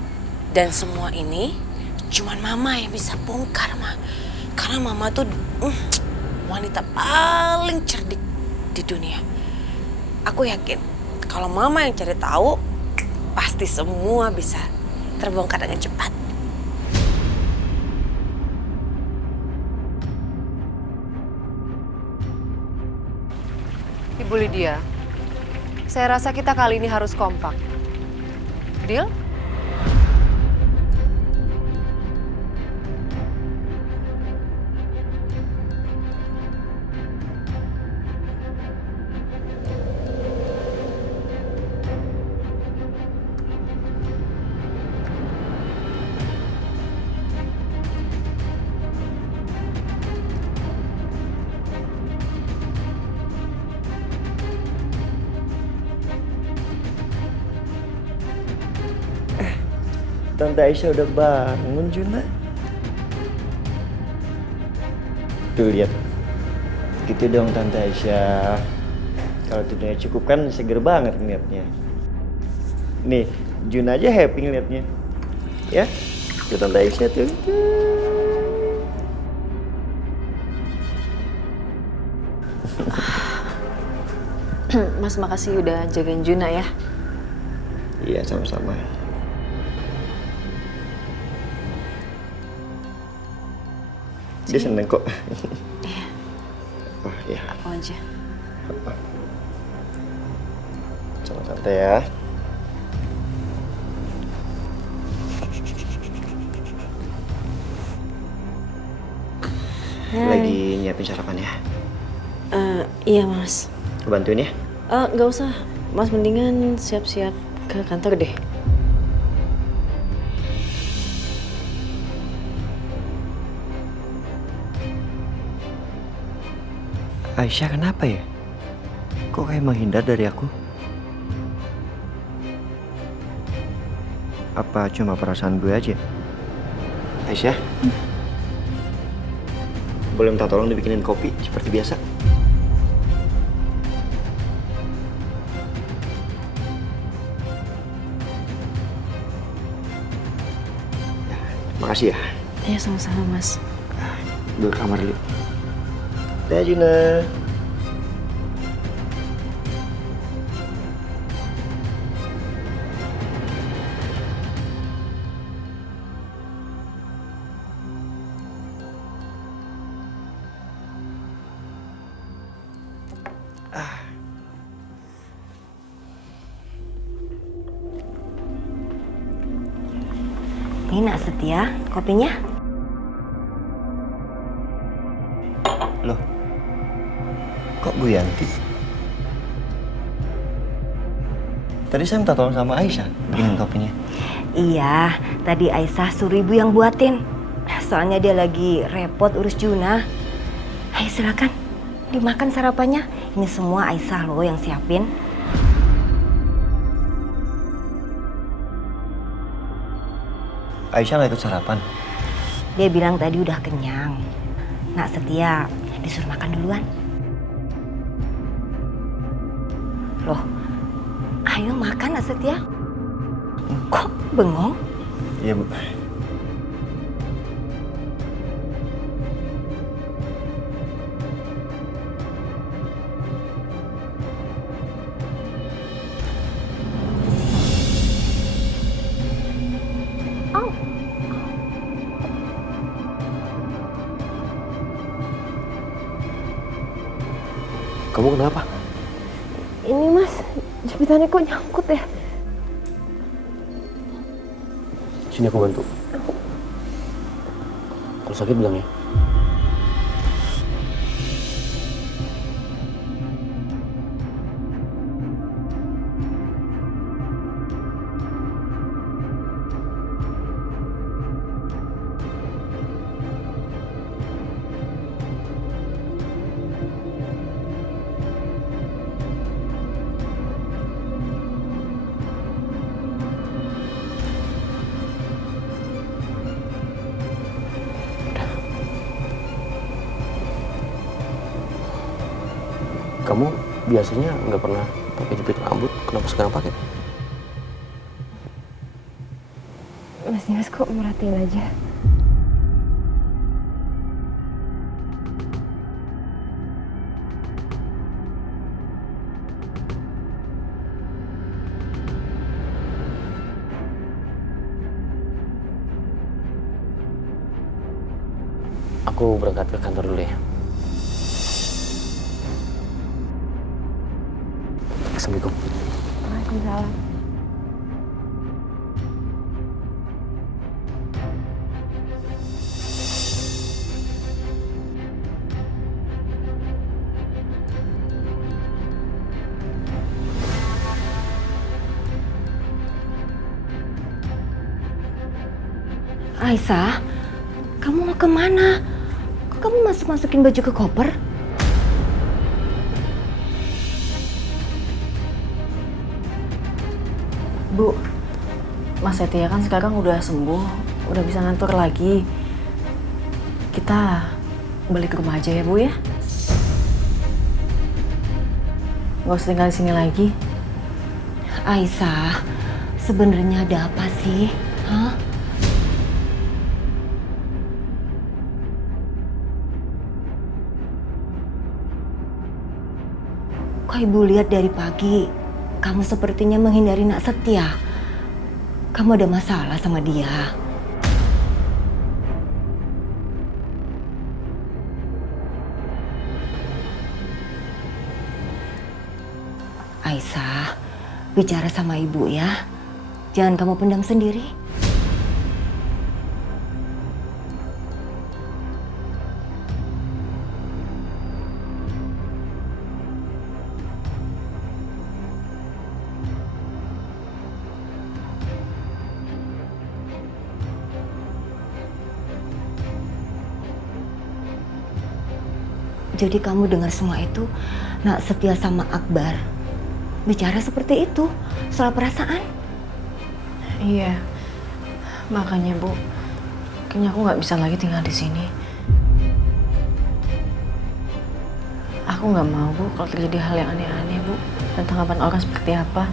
Dan semua ini cuman Mama yang bisa bongkar, Mah. Karena Mama tuh wanita paling cerdik di dunia. Aku yakin kalau Mama yang cari tahu, pasti semua bisa terbongkar dengan cepat. Ibu Lydia, saya rasa kita kali ini harus kompak. Deal? Tante Aisyah udah bangun, Juna. Tuh lihat, gitu dong Tante Aisyah. Kalau tidurnya cukup kan seger banget ngeliatnya. Nih, Jun aja happy ngeliatnya. Ya, tuh Tante Aisyah tuh. Mas makasih udah jagain Juna ya. Iya, sama-sama. Dia seneng kok. Iya. Oh iya. Apa aja. Sama Tante ya. Lagi nyiapin sarapan ya? Iya mas. Bantuin ya? Nggak usah. Mas mendingan siap-siap ke kantor deh. Aisyah kenapa ya? Kok kayak menghindar dari aku? Apa cuma perasaan gue aja? Aisyah? Boleh minta tolong dibikinin kopi seperti biasa? Makasih ya. Iya sama-sama mas. Gue ke kamar dulu. Dah Juna. Ini Nak Setia, kopinya. Loh, kok Bu Yanti? Tadi saya minta tolong sama Aisyah bikinin kopinya. Iya, tadi Aisyah suruh ibu yang buatin. Soalnya dia lagi repot urus Juna. Ayo silakan, dimakan sarapannya. Ini semua Aisyah loh yang siapin. Aisyah nggak ikut sarapan? Dia bilang tadi udah kenyang. Nak Setia disuruh makan duluan. Loh, ayo makan Nak Setia. Kok bengong? Iya Bu. Kamu kenapa? Ini mas, jepitannya kok nyangkut ya? Sini aku bantu. Kalau sakit bilang ya. Kamu biasanya nggak pernah pakai jepit rambut, kenapa sekarang pakai? Mas Dimas kok merhatiin aja? Aku berangkat ke kantor dulu ya. Assalamualaikum. Waalaikumsalam. Aisyah, kamu mau kemana? Kok kamu masukin baju ke koper? Bu, Mas Setia kan sekarang udah sembuh, udah bisa ngantor lagi. Kita balik ke rumah aja ya Bu ya? Nggak usah tinggal di sini lagi. Aisyah, Sebenarnya ada apa sih? Hah? Kok ibu lihat dari pagi, kamu sepertinya menghindari Nak Setia. Kamu ada masalah sama dia? Aisyah, bicara sama ibu ya. Jangan kamu pendam sendiri. Jadi kamu dengar semua itu, Nak Setia sama Akbar bicara seperti itu soal perasaan? Iya, makanya Bu, kayaknya aku nggak bisa lagi tinggal di sini. Aku nggak mau Bu kalau terjadi hal yang aneh-aneh Bu, dan tanggapan orang seperti apa.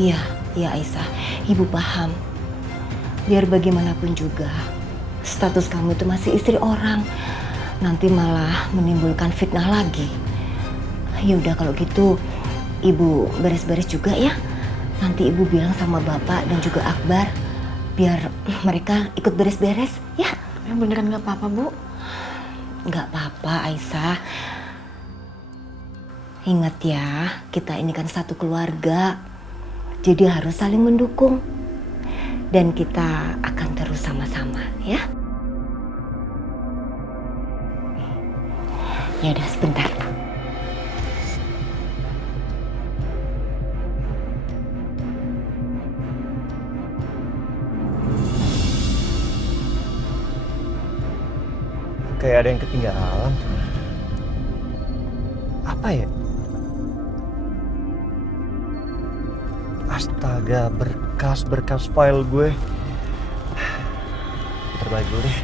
Iya Aisyah, ibu paham. Biar bagaimanapun juga, status kamu itu masih istri orang. Nanti malah menimbulkan fitnah lagi. Ya udah kalau gitu, ibu beres-beres juga ya. Nanti ibu bilang sama bapak dan juga Akbar, biar mereka ikut beres-beres ya. Yang beneran nggak apa-apa Bu? Nggak apa-apa Aisyah. Ingat ya, kita ini kan satu keluarga. Jadi harus saling mendukung. Dan kita akan terus sama-sama, ya. Ya udah sebentar. Kayak ada yang ketinggalan. Apa ya? Astaga, berkas file gue. Ntar balik dulu deh.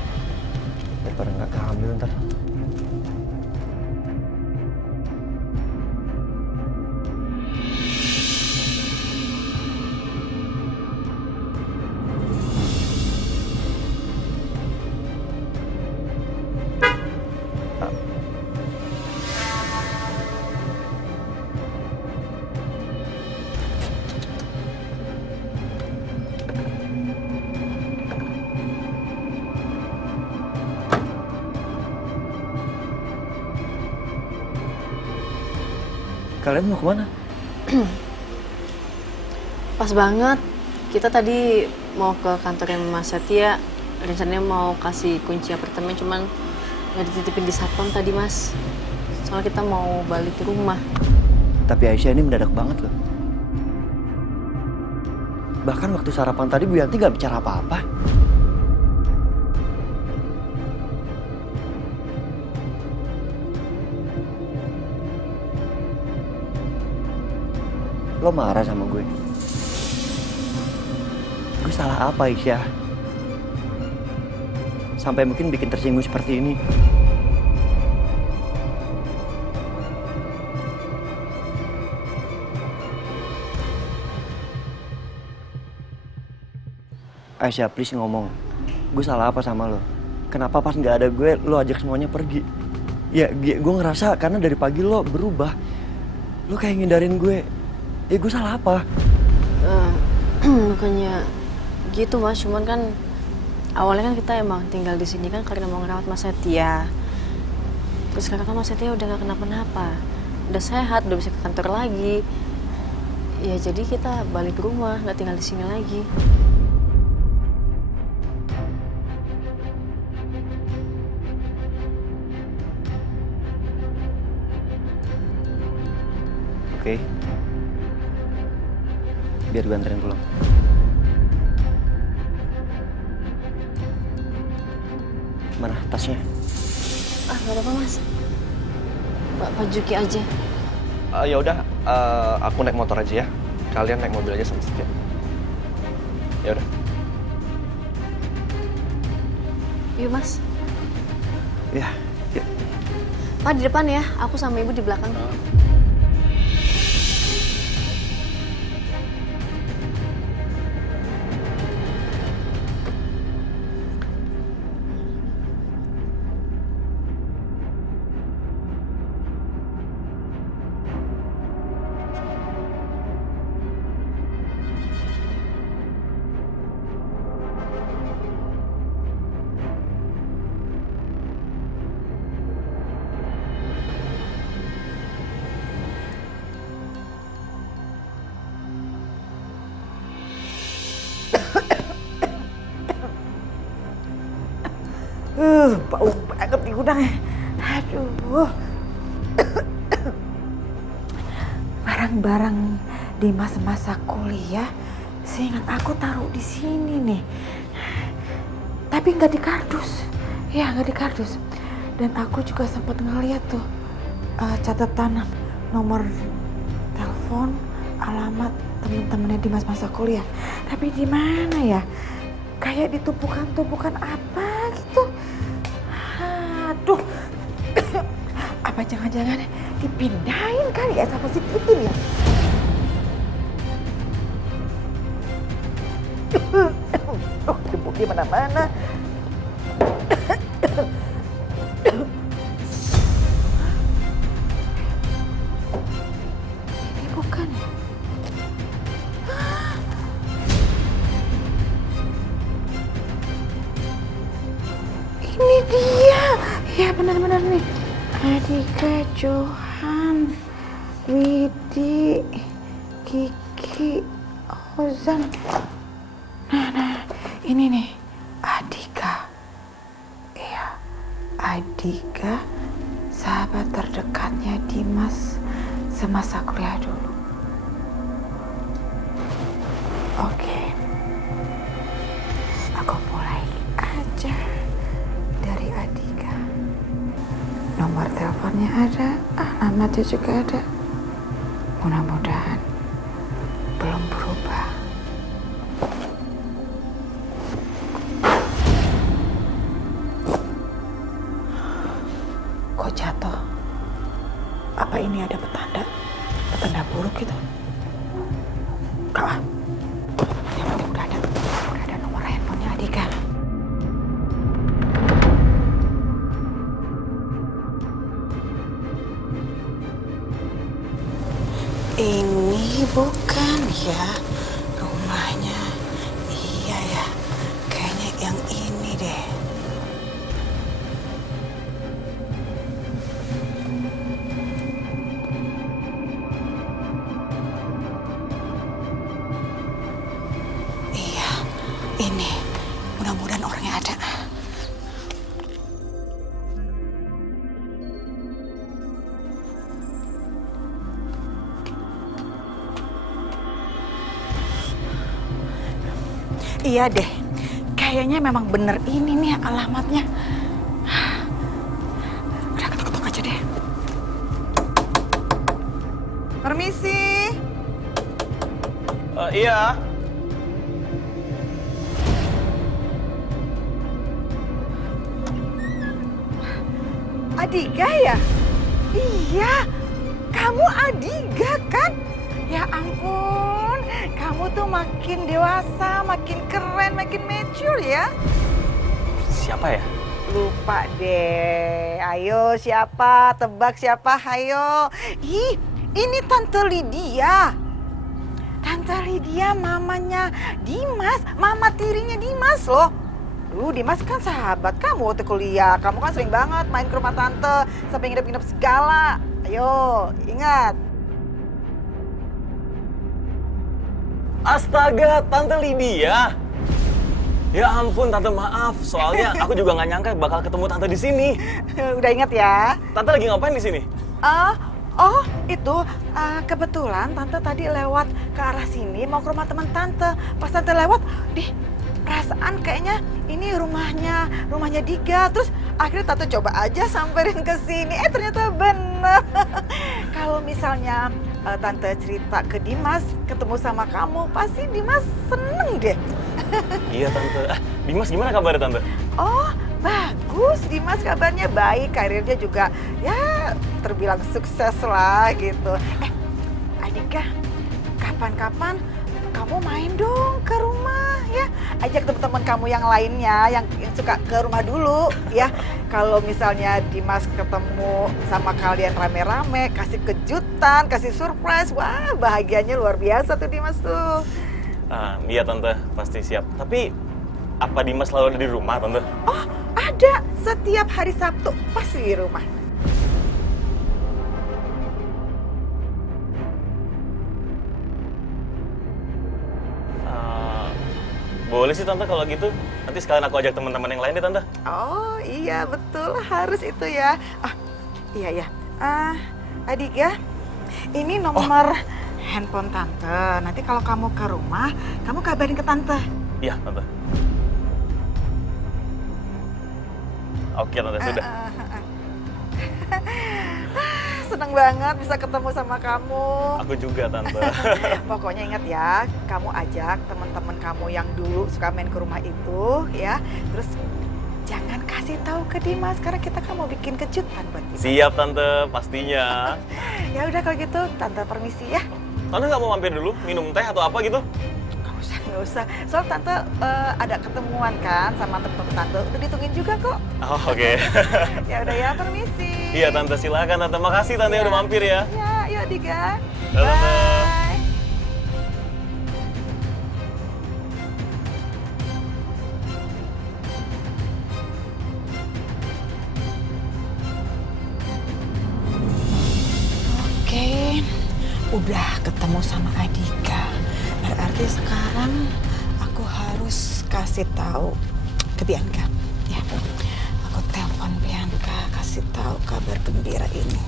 Daripada nggak keambil ntar. Kalian mau kemana? Pas banget. Kita tadi mau ke kantornya Mas Setia. Rencananya mau kasih kunci apartemen, cuman nggak dititipin di satpam tadi Mas. Soalnya kita mau balik ke rumah. Tapi Aisyah ini mendadak banget loh. Bahkan waktu sarapan tadi Bu Yanti nggak bicara apa-apa. Lo marah sama gue? Gue salah apa Aisyah? Sampai mungkin bikin tersinggung seperti ini. Aisyah, please ngomong. Gue salah apa sama lo? Kenapa pas nggak ada gue, lo ajak semuanya pergi? Ya, gue ngerasa karena dari pagi lo berubah. Lo kayak ngindarin gue. Ya gue salah apa? Bukannya gitu Mas, cuman kan awalnya kan kita emang tinggal di sini kan karena mau ngerawat Mas Setia. Terus sekarang kan Mas Setia udah gak kenapa-napa, udah sehat, udah bisa ke kantor lagi. Ya jadi kita balik ke rumah, nggak tinggal di sini lagi. Oke. Biar gue anterin pulang. Mana tasnya? Gak apa-apa Mas. Pak Juki aja. Ya udah, aku naik motor aja ya. Kalian naik mobil aja sama Setia. Ya udah. Yuk Mas. Ya, yuk. Pak di depan ya, aku sama ibu di belakang. Bau banget di gudangnya. Aduh. Barang-barang di masa-masa kuliah, seingat aku taruh di sini nih. Tapi nggak di kardus. Ya, nggak di kardus. Dan aku juga sempat ngeliat tuh catatan nomor telepon, alamat temen-temennya di masa-masa kuliah. Tapi di mana ya? Kayak di tumpukan-tumpukan apa gitu. Aduh. Apa jangan-jangan dipindahin kali ya sama si Titin ya? Debu di mana-mana. Ini bukan ya? Ini dia. Ya benar-benar nih. Adika, Johan, Widi, Kiki, Ozan. Nah, ini nih. Adika. Iya, Adika, sahabat terdekatnya Dimas semasa kuliah dulu. Oke. Aku mulai aja dari Adika. Nomor teleponnya ada, alamatnya juga ada. Mudah-mudahan belum berubah. Kok jatuh? Apa ini ada petanda buruk gitu? Kak, yang penting udah ada nomor handphonenya Adika. Ini bukan ya rumahnya. Iya ya, kayaknya yang ini deh. Iya, ini. Mudah-mudahan orangnya ada. Iya deh, kayaknya memang bener ini nih alamatnya. Udah ketok-ketok aja deh. Permisi. Iya. Adika ya? Iya, kamu Adika kan? Ya ampun, kamu tuh makin dewasa, makin keren, makin mature ya. Siapa ya? Lupa deh. Ayo siapa? Tebak siapa? Ayo. Ih, ini Tante Lydia. Tante Lydia mamanya Dimas, mama tirinya Dimas loh. Dimas kan sahabat kamu waktu kuliah. Kamu kan sering banget main ke rumah tante sampai nginep-nginep segala. Ayo, ingat. Astaga, Tante Lydia. Ya ampun, Tante maaf. Soalnya aku juga nggak nyangka bakal ketemu Tante di sini. Udah ingat ya? Tante lagi ngapain di sini? Itu kebetulan Tante tadi lewat ke arah sini mau ke rumah teman Tante. Pas Tante lewat, perasaan kayaknya ini rumahnya Diga. Terus akhirnya Tante coba aja samperin ke sini. Ternyata bener. Kalau misalnya Tante cerita ke Dimas ketemu sama kamu, pasti Dimas seneng deh. Iya Tante. Dimas gimana kabarnya Tante? Bagus, Dimas kabarnya baik, karirnya juga ya terbilang sukses lah gitu. Adika, kapan-kapan kamu main dong ke rumah ya. Ajak teman-teman kamu yang lainnya yang suka ke rumah dulu ya. Kalau misalnya Dimas ketemu sama kalian rame-rame, kasih kejutan, kasih surprise, wah bahagianya luar biasa tuh Dimas tuh. Iya Tante, pasti siap. Tapi apa Dimas selalu ada di rumah Tante? Oh, ada. Setiap hari Sabtu pasti di rumah. Boleh sih Tante kalau gitu. Nanti sekalian aku ajak teman-teman yang lain deh Tante. Oh iya betul, harus itu ya. Iya ya. Adika, ini nomor handphone Tante. Nanti kalau kamu ke rumah, kamu kabarin ke Tante. Iya Tante. Oke Tante, sudah. Seneng banget bisa ketemu sama kamu. Aku juga Tante. Pokoknya ingat ya, kamu ajak teman-teman kamu yang dulu suka main ke rumah itu ya. Terus jangan kasih tahu ke Dimas karena kita kan mau bikin kejutan buat Dimas. Siap Tante, pastinya. Ya udah kalau gitu, Tante permisi ya. Tante nggak mau mampir dulu, minum teh atau apa gitu? Nggak usah. Soal Tante ada ketemuan kan sama temen-temen Tante. Udah ditungguin juga kok. Oh, oke. Ya udah ya, permisi. Iya Tante, silakan Tante. Makasih Tante udah mampir ya. Ya, yuk Dika. Halo, Tante. Oke, udah ketemu sama Adika. Berarti sekarang aku harus kasih tahu ke Bianca. Ya, aku telepon Bianca kasih tahu kabar gembira ini.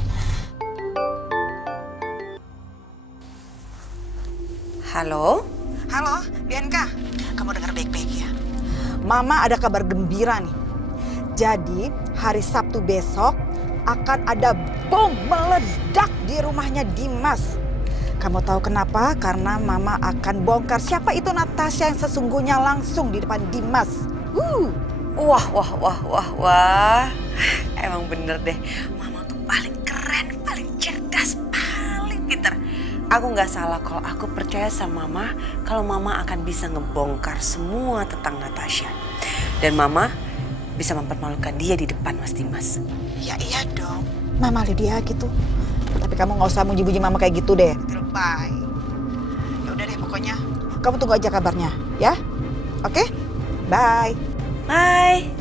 Halo? Halo, Bianca. Kamu dengar baik-baik ya. Mama ada kabar gembira nih. Jadi, hari Sabtu besok akan ada bom meledak di rumahnya Dimas. Kamu tahu kenapa? Karena Mama akan bongkar siapa itu Natasha yang sesungguhnya langsung di depan Dimas. Wah. Emang bener deh. Mama tuh paling keren, paling cerdas, paling pintar. Aku nggak salah kalau aku percaya sama Mama kalau Mama akan bisa ngebongkar semua tentang Natasha. Dan Mama bisa mempermalukan dia di depan Mas Dimas. Ya iya dong. Mama Lydia gitu. Tapi kamu nggak usah muji-muji Mama kayak gitu deh. Bye. Ya udah deh pokoknya. Kamu tunggu aja kabarnya, ya? Oke? Bye. Bye.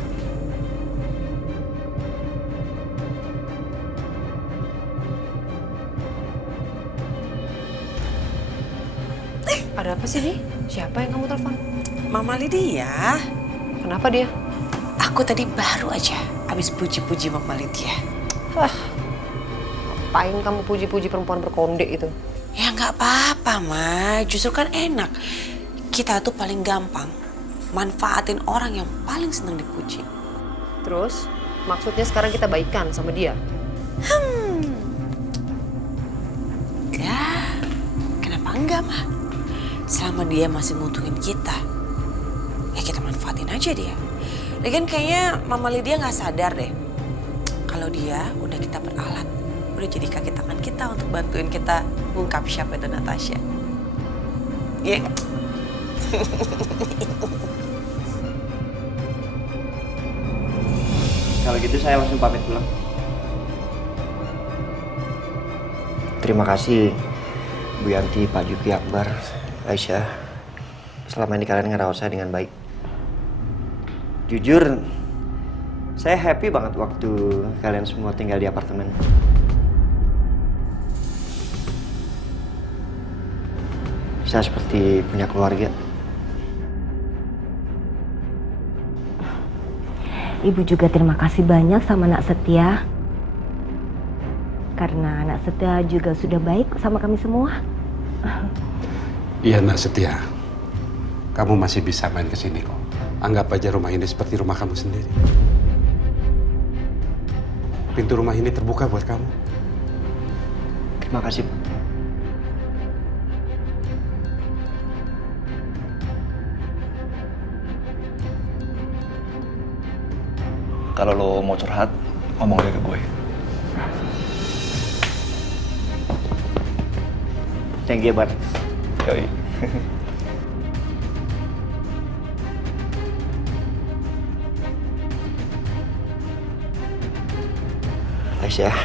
Ada apa sih, Di? Siapa yang kamu telepon? Mama Lydia. Kenapa dia? Aku tadi baru aja habis puji-puji Mama Lydia. Ngapain kamu puji-puji perempuan berkonde itu? Ya nggak apa-apa, Ma. Justru kan enak. Kita tuh paling gampang manfaatin orang yang paling senang dipuji. Terus, maksudnya sekarang kita baikan sama dia? Ya, kenapa enggak, Ma? Selama dia masih nguntungin kita, ya kita manfaatin aja dia. Lagian kayaknya Mama Lydia nggak sadar deh kalau dia udah kita peralat, udah jadi kaki tangan kita untuk bantuin kita ungkap siapa itu Natasha. Iya. Yeah. Kalau gitu saya langsung pamit pulang. Terima kasih Bu Yanti, Pak Juki, Akbar, Aisyah. Selama ini kalian ngerawat saya dengan baik. Jujur, saya happy banget waktu kalian semua tinggal di apartemen. Saya seperti punya keluarga. Ibu juga terima kasih banyak sama Nak Setia. Karena Nak Setia juga sudah baik sama kami semua. Iya Nak Setia, kamu masih bisa main ke sini kok. Anggap aja rumah ini seperti rumah kamu sendiri. Pintu rumah ini terbuka buat kamu. Terima kasih, Bu. Kalau lo mau curhat, ngomong aja ke gue. Thank you, Bar. Yoi. Aisyah,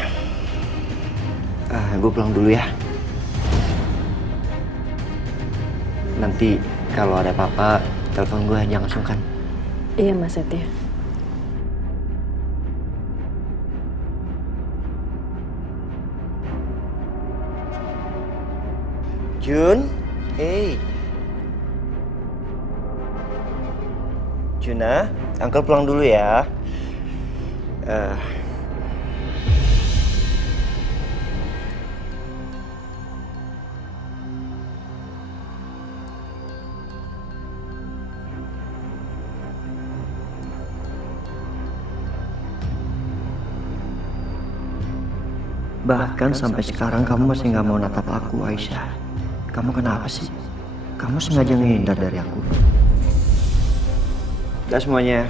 gue pulang dulu ya. Nanti kalau ada apa-apa, telepon gue, jangan sungkan. Iya, Mas Setia. Jun, hey. Juna, Uncle pulang dulu ya. Bahkan sampai sekarang kamu masih nggak mau natap aku, Aisyah. Kamu kenapa sih? Kamu sengaja ngehindar dari aku. Udah semuanya.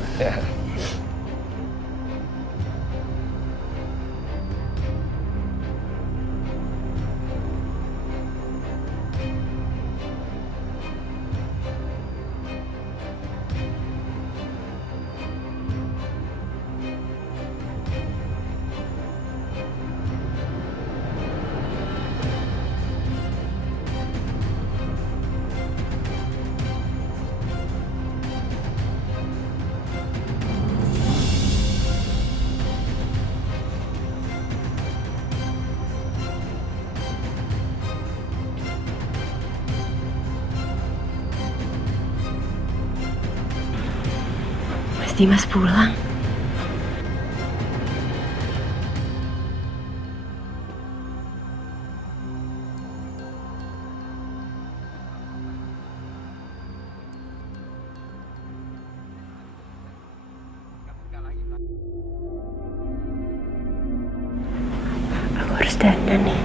Dimas pulang. Aku harus dandan nih.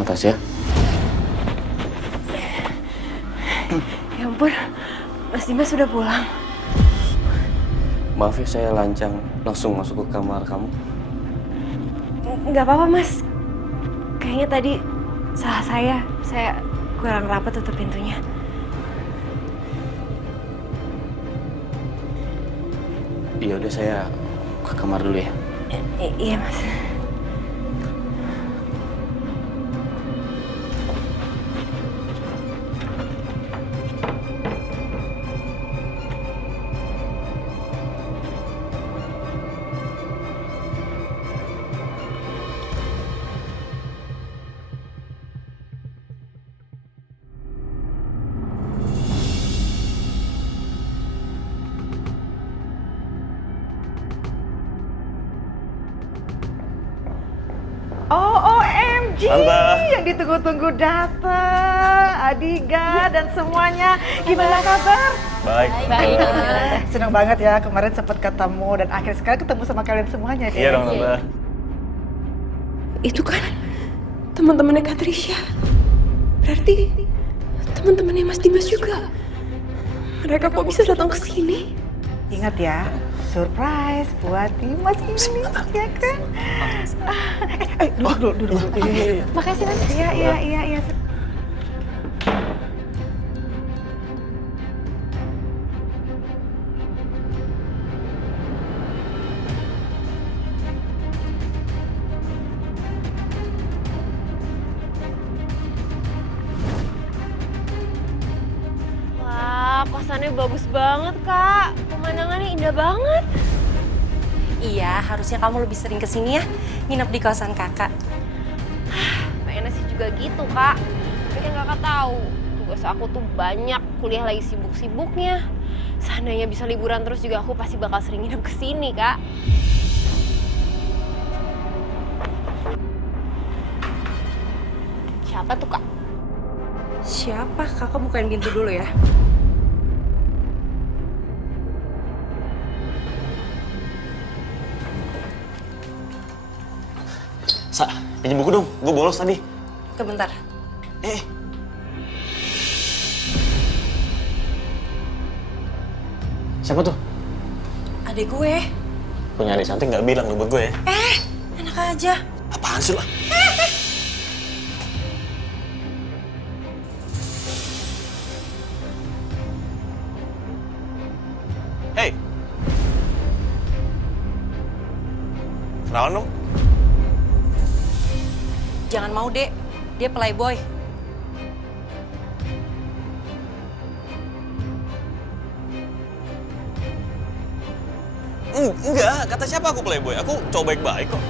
Natasha? Ya ampun, Mas Dimas sudah pulang. Maaf ya saya lancang langsung masuk ke kamar kamu. Nggak apa-apa, Mas. Kayaknya tadi salah saya kurang rapat tutup pintunya. Iya udah saya ke kamar dulu ya. Iya, Mas. OMG, Tante. yang ditunggu-tunggu datang, Adiga dan semuanya. Gimana kabar? Baik. Senang banget ya, kemarin sempat ketemu dan akhirnya sekarang ketemu sama kalian semuanya. Iya dong, Tante. Itu kan teman-temannya Katrisha. Berarti teman-temannya Mas Dimas juga. Mereka kok bisa datang ke sini? Ingat ya, surprise buat Dimas ini, ya kan? Duduk. Makasih Tante. Iya. Wah, kosannya bagus banget, Kak. Pemandangannya indah banget. Iya, harusnya kamu lebih sering kesini ya, nginep di kosan kakak. Pengennya sih juga gitu, Kak. Tapi kan kakak tahu, tugas aku tuh banyak, kuliah lagi sibuk-sibuknya. Seandainya bisa liburan terus juga aku pasti bakal sering nginep kesini, Kak. Siapa tuh, Kak? Siapa? Kakak bukain pintu dulu ya. Sa, pinjem buku dong. Gue bolos tadi. Sebentar. Siapa tuh? Adik gue. Punya adik cantik nggak bilang lu buat gue ya? Enak aja. Apaan sih lo? Hei. Kenalan dong. Jangan mau, Dek. Dia playboy. Enggak, kata siapa aku playboy? Aku cowok baik-baik kok.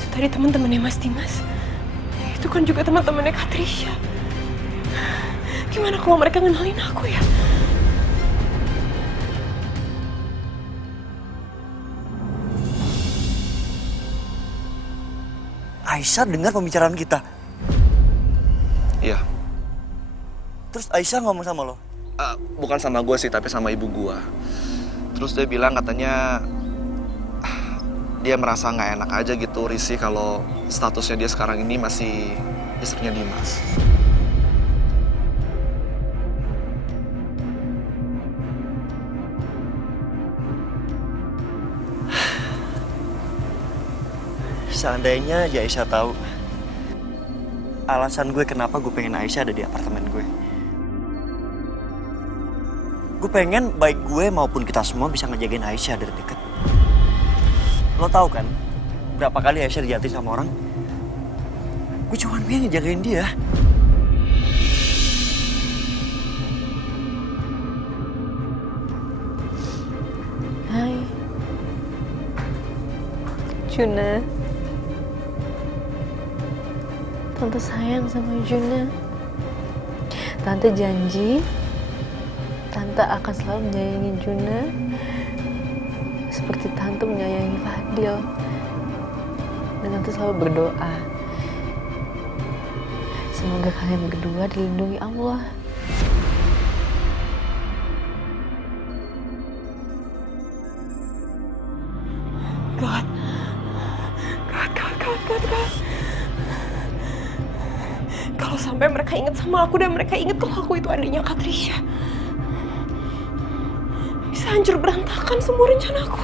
Itu tadi teman-temannya Mas Dimas. Itu kan juga teman-temannya Katrisha. Gimana kalau mereka ngenalin aku ya? Aisyah dengar pembicaraan kita. Iya. Terus Aisyah ngomong sama lo? Bukan sama gue sih, tapi sama ibu gue. Terus dia bilang katanya dia merasa nggak enak aja gitu, risih kalau statusnya dia sekarang ini masih istrinya Dimas. Seandainya aja Aisyah tahu alasan gue kenapa gue pengen Aisyah ada di apartemen gue. Gue pengen baik gue maupun kita semua bisa ngejagain Aisyah dari deket. Lo tahu kan berapa kali Aisyah dijahatin sama orang? Gue cuma pengen ngejagain dia. Hai. Juna. Tante sayang sama Juna. Tante janji, Tante akan selalu menyayangi Juna seperti Tante menyayangi Fadil. Dan Tante selalu berdoa, semoga kalian berdua dilindungi Allah. God. Kalau sampai mereka ingat sama aku dan mereka ingat kalau aku itu adiknya Katrisha, bisa hancur berantakan semua rencana aku.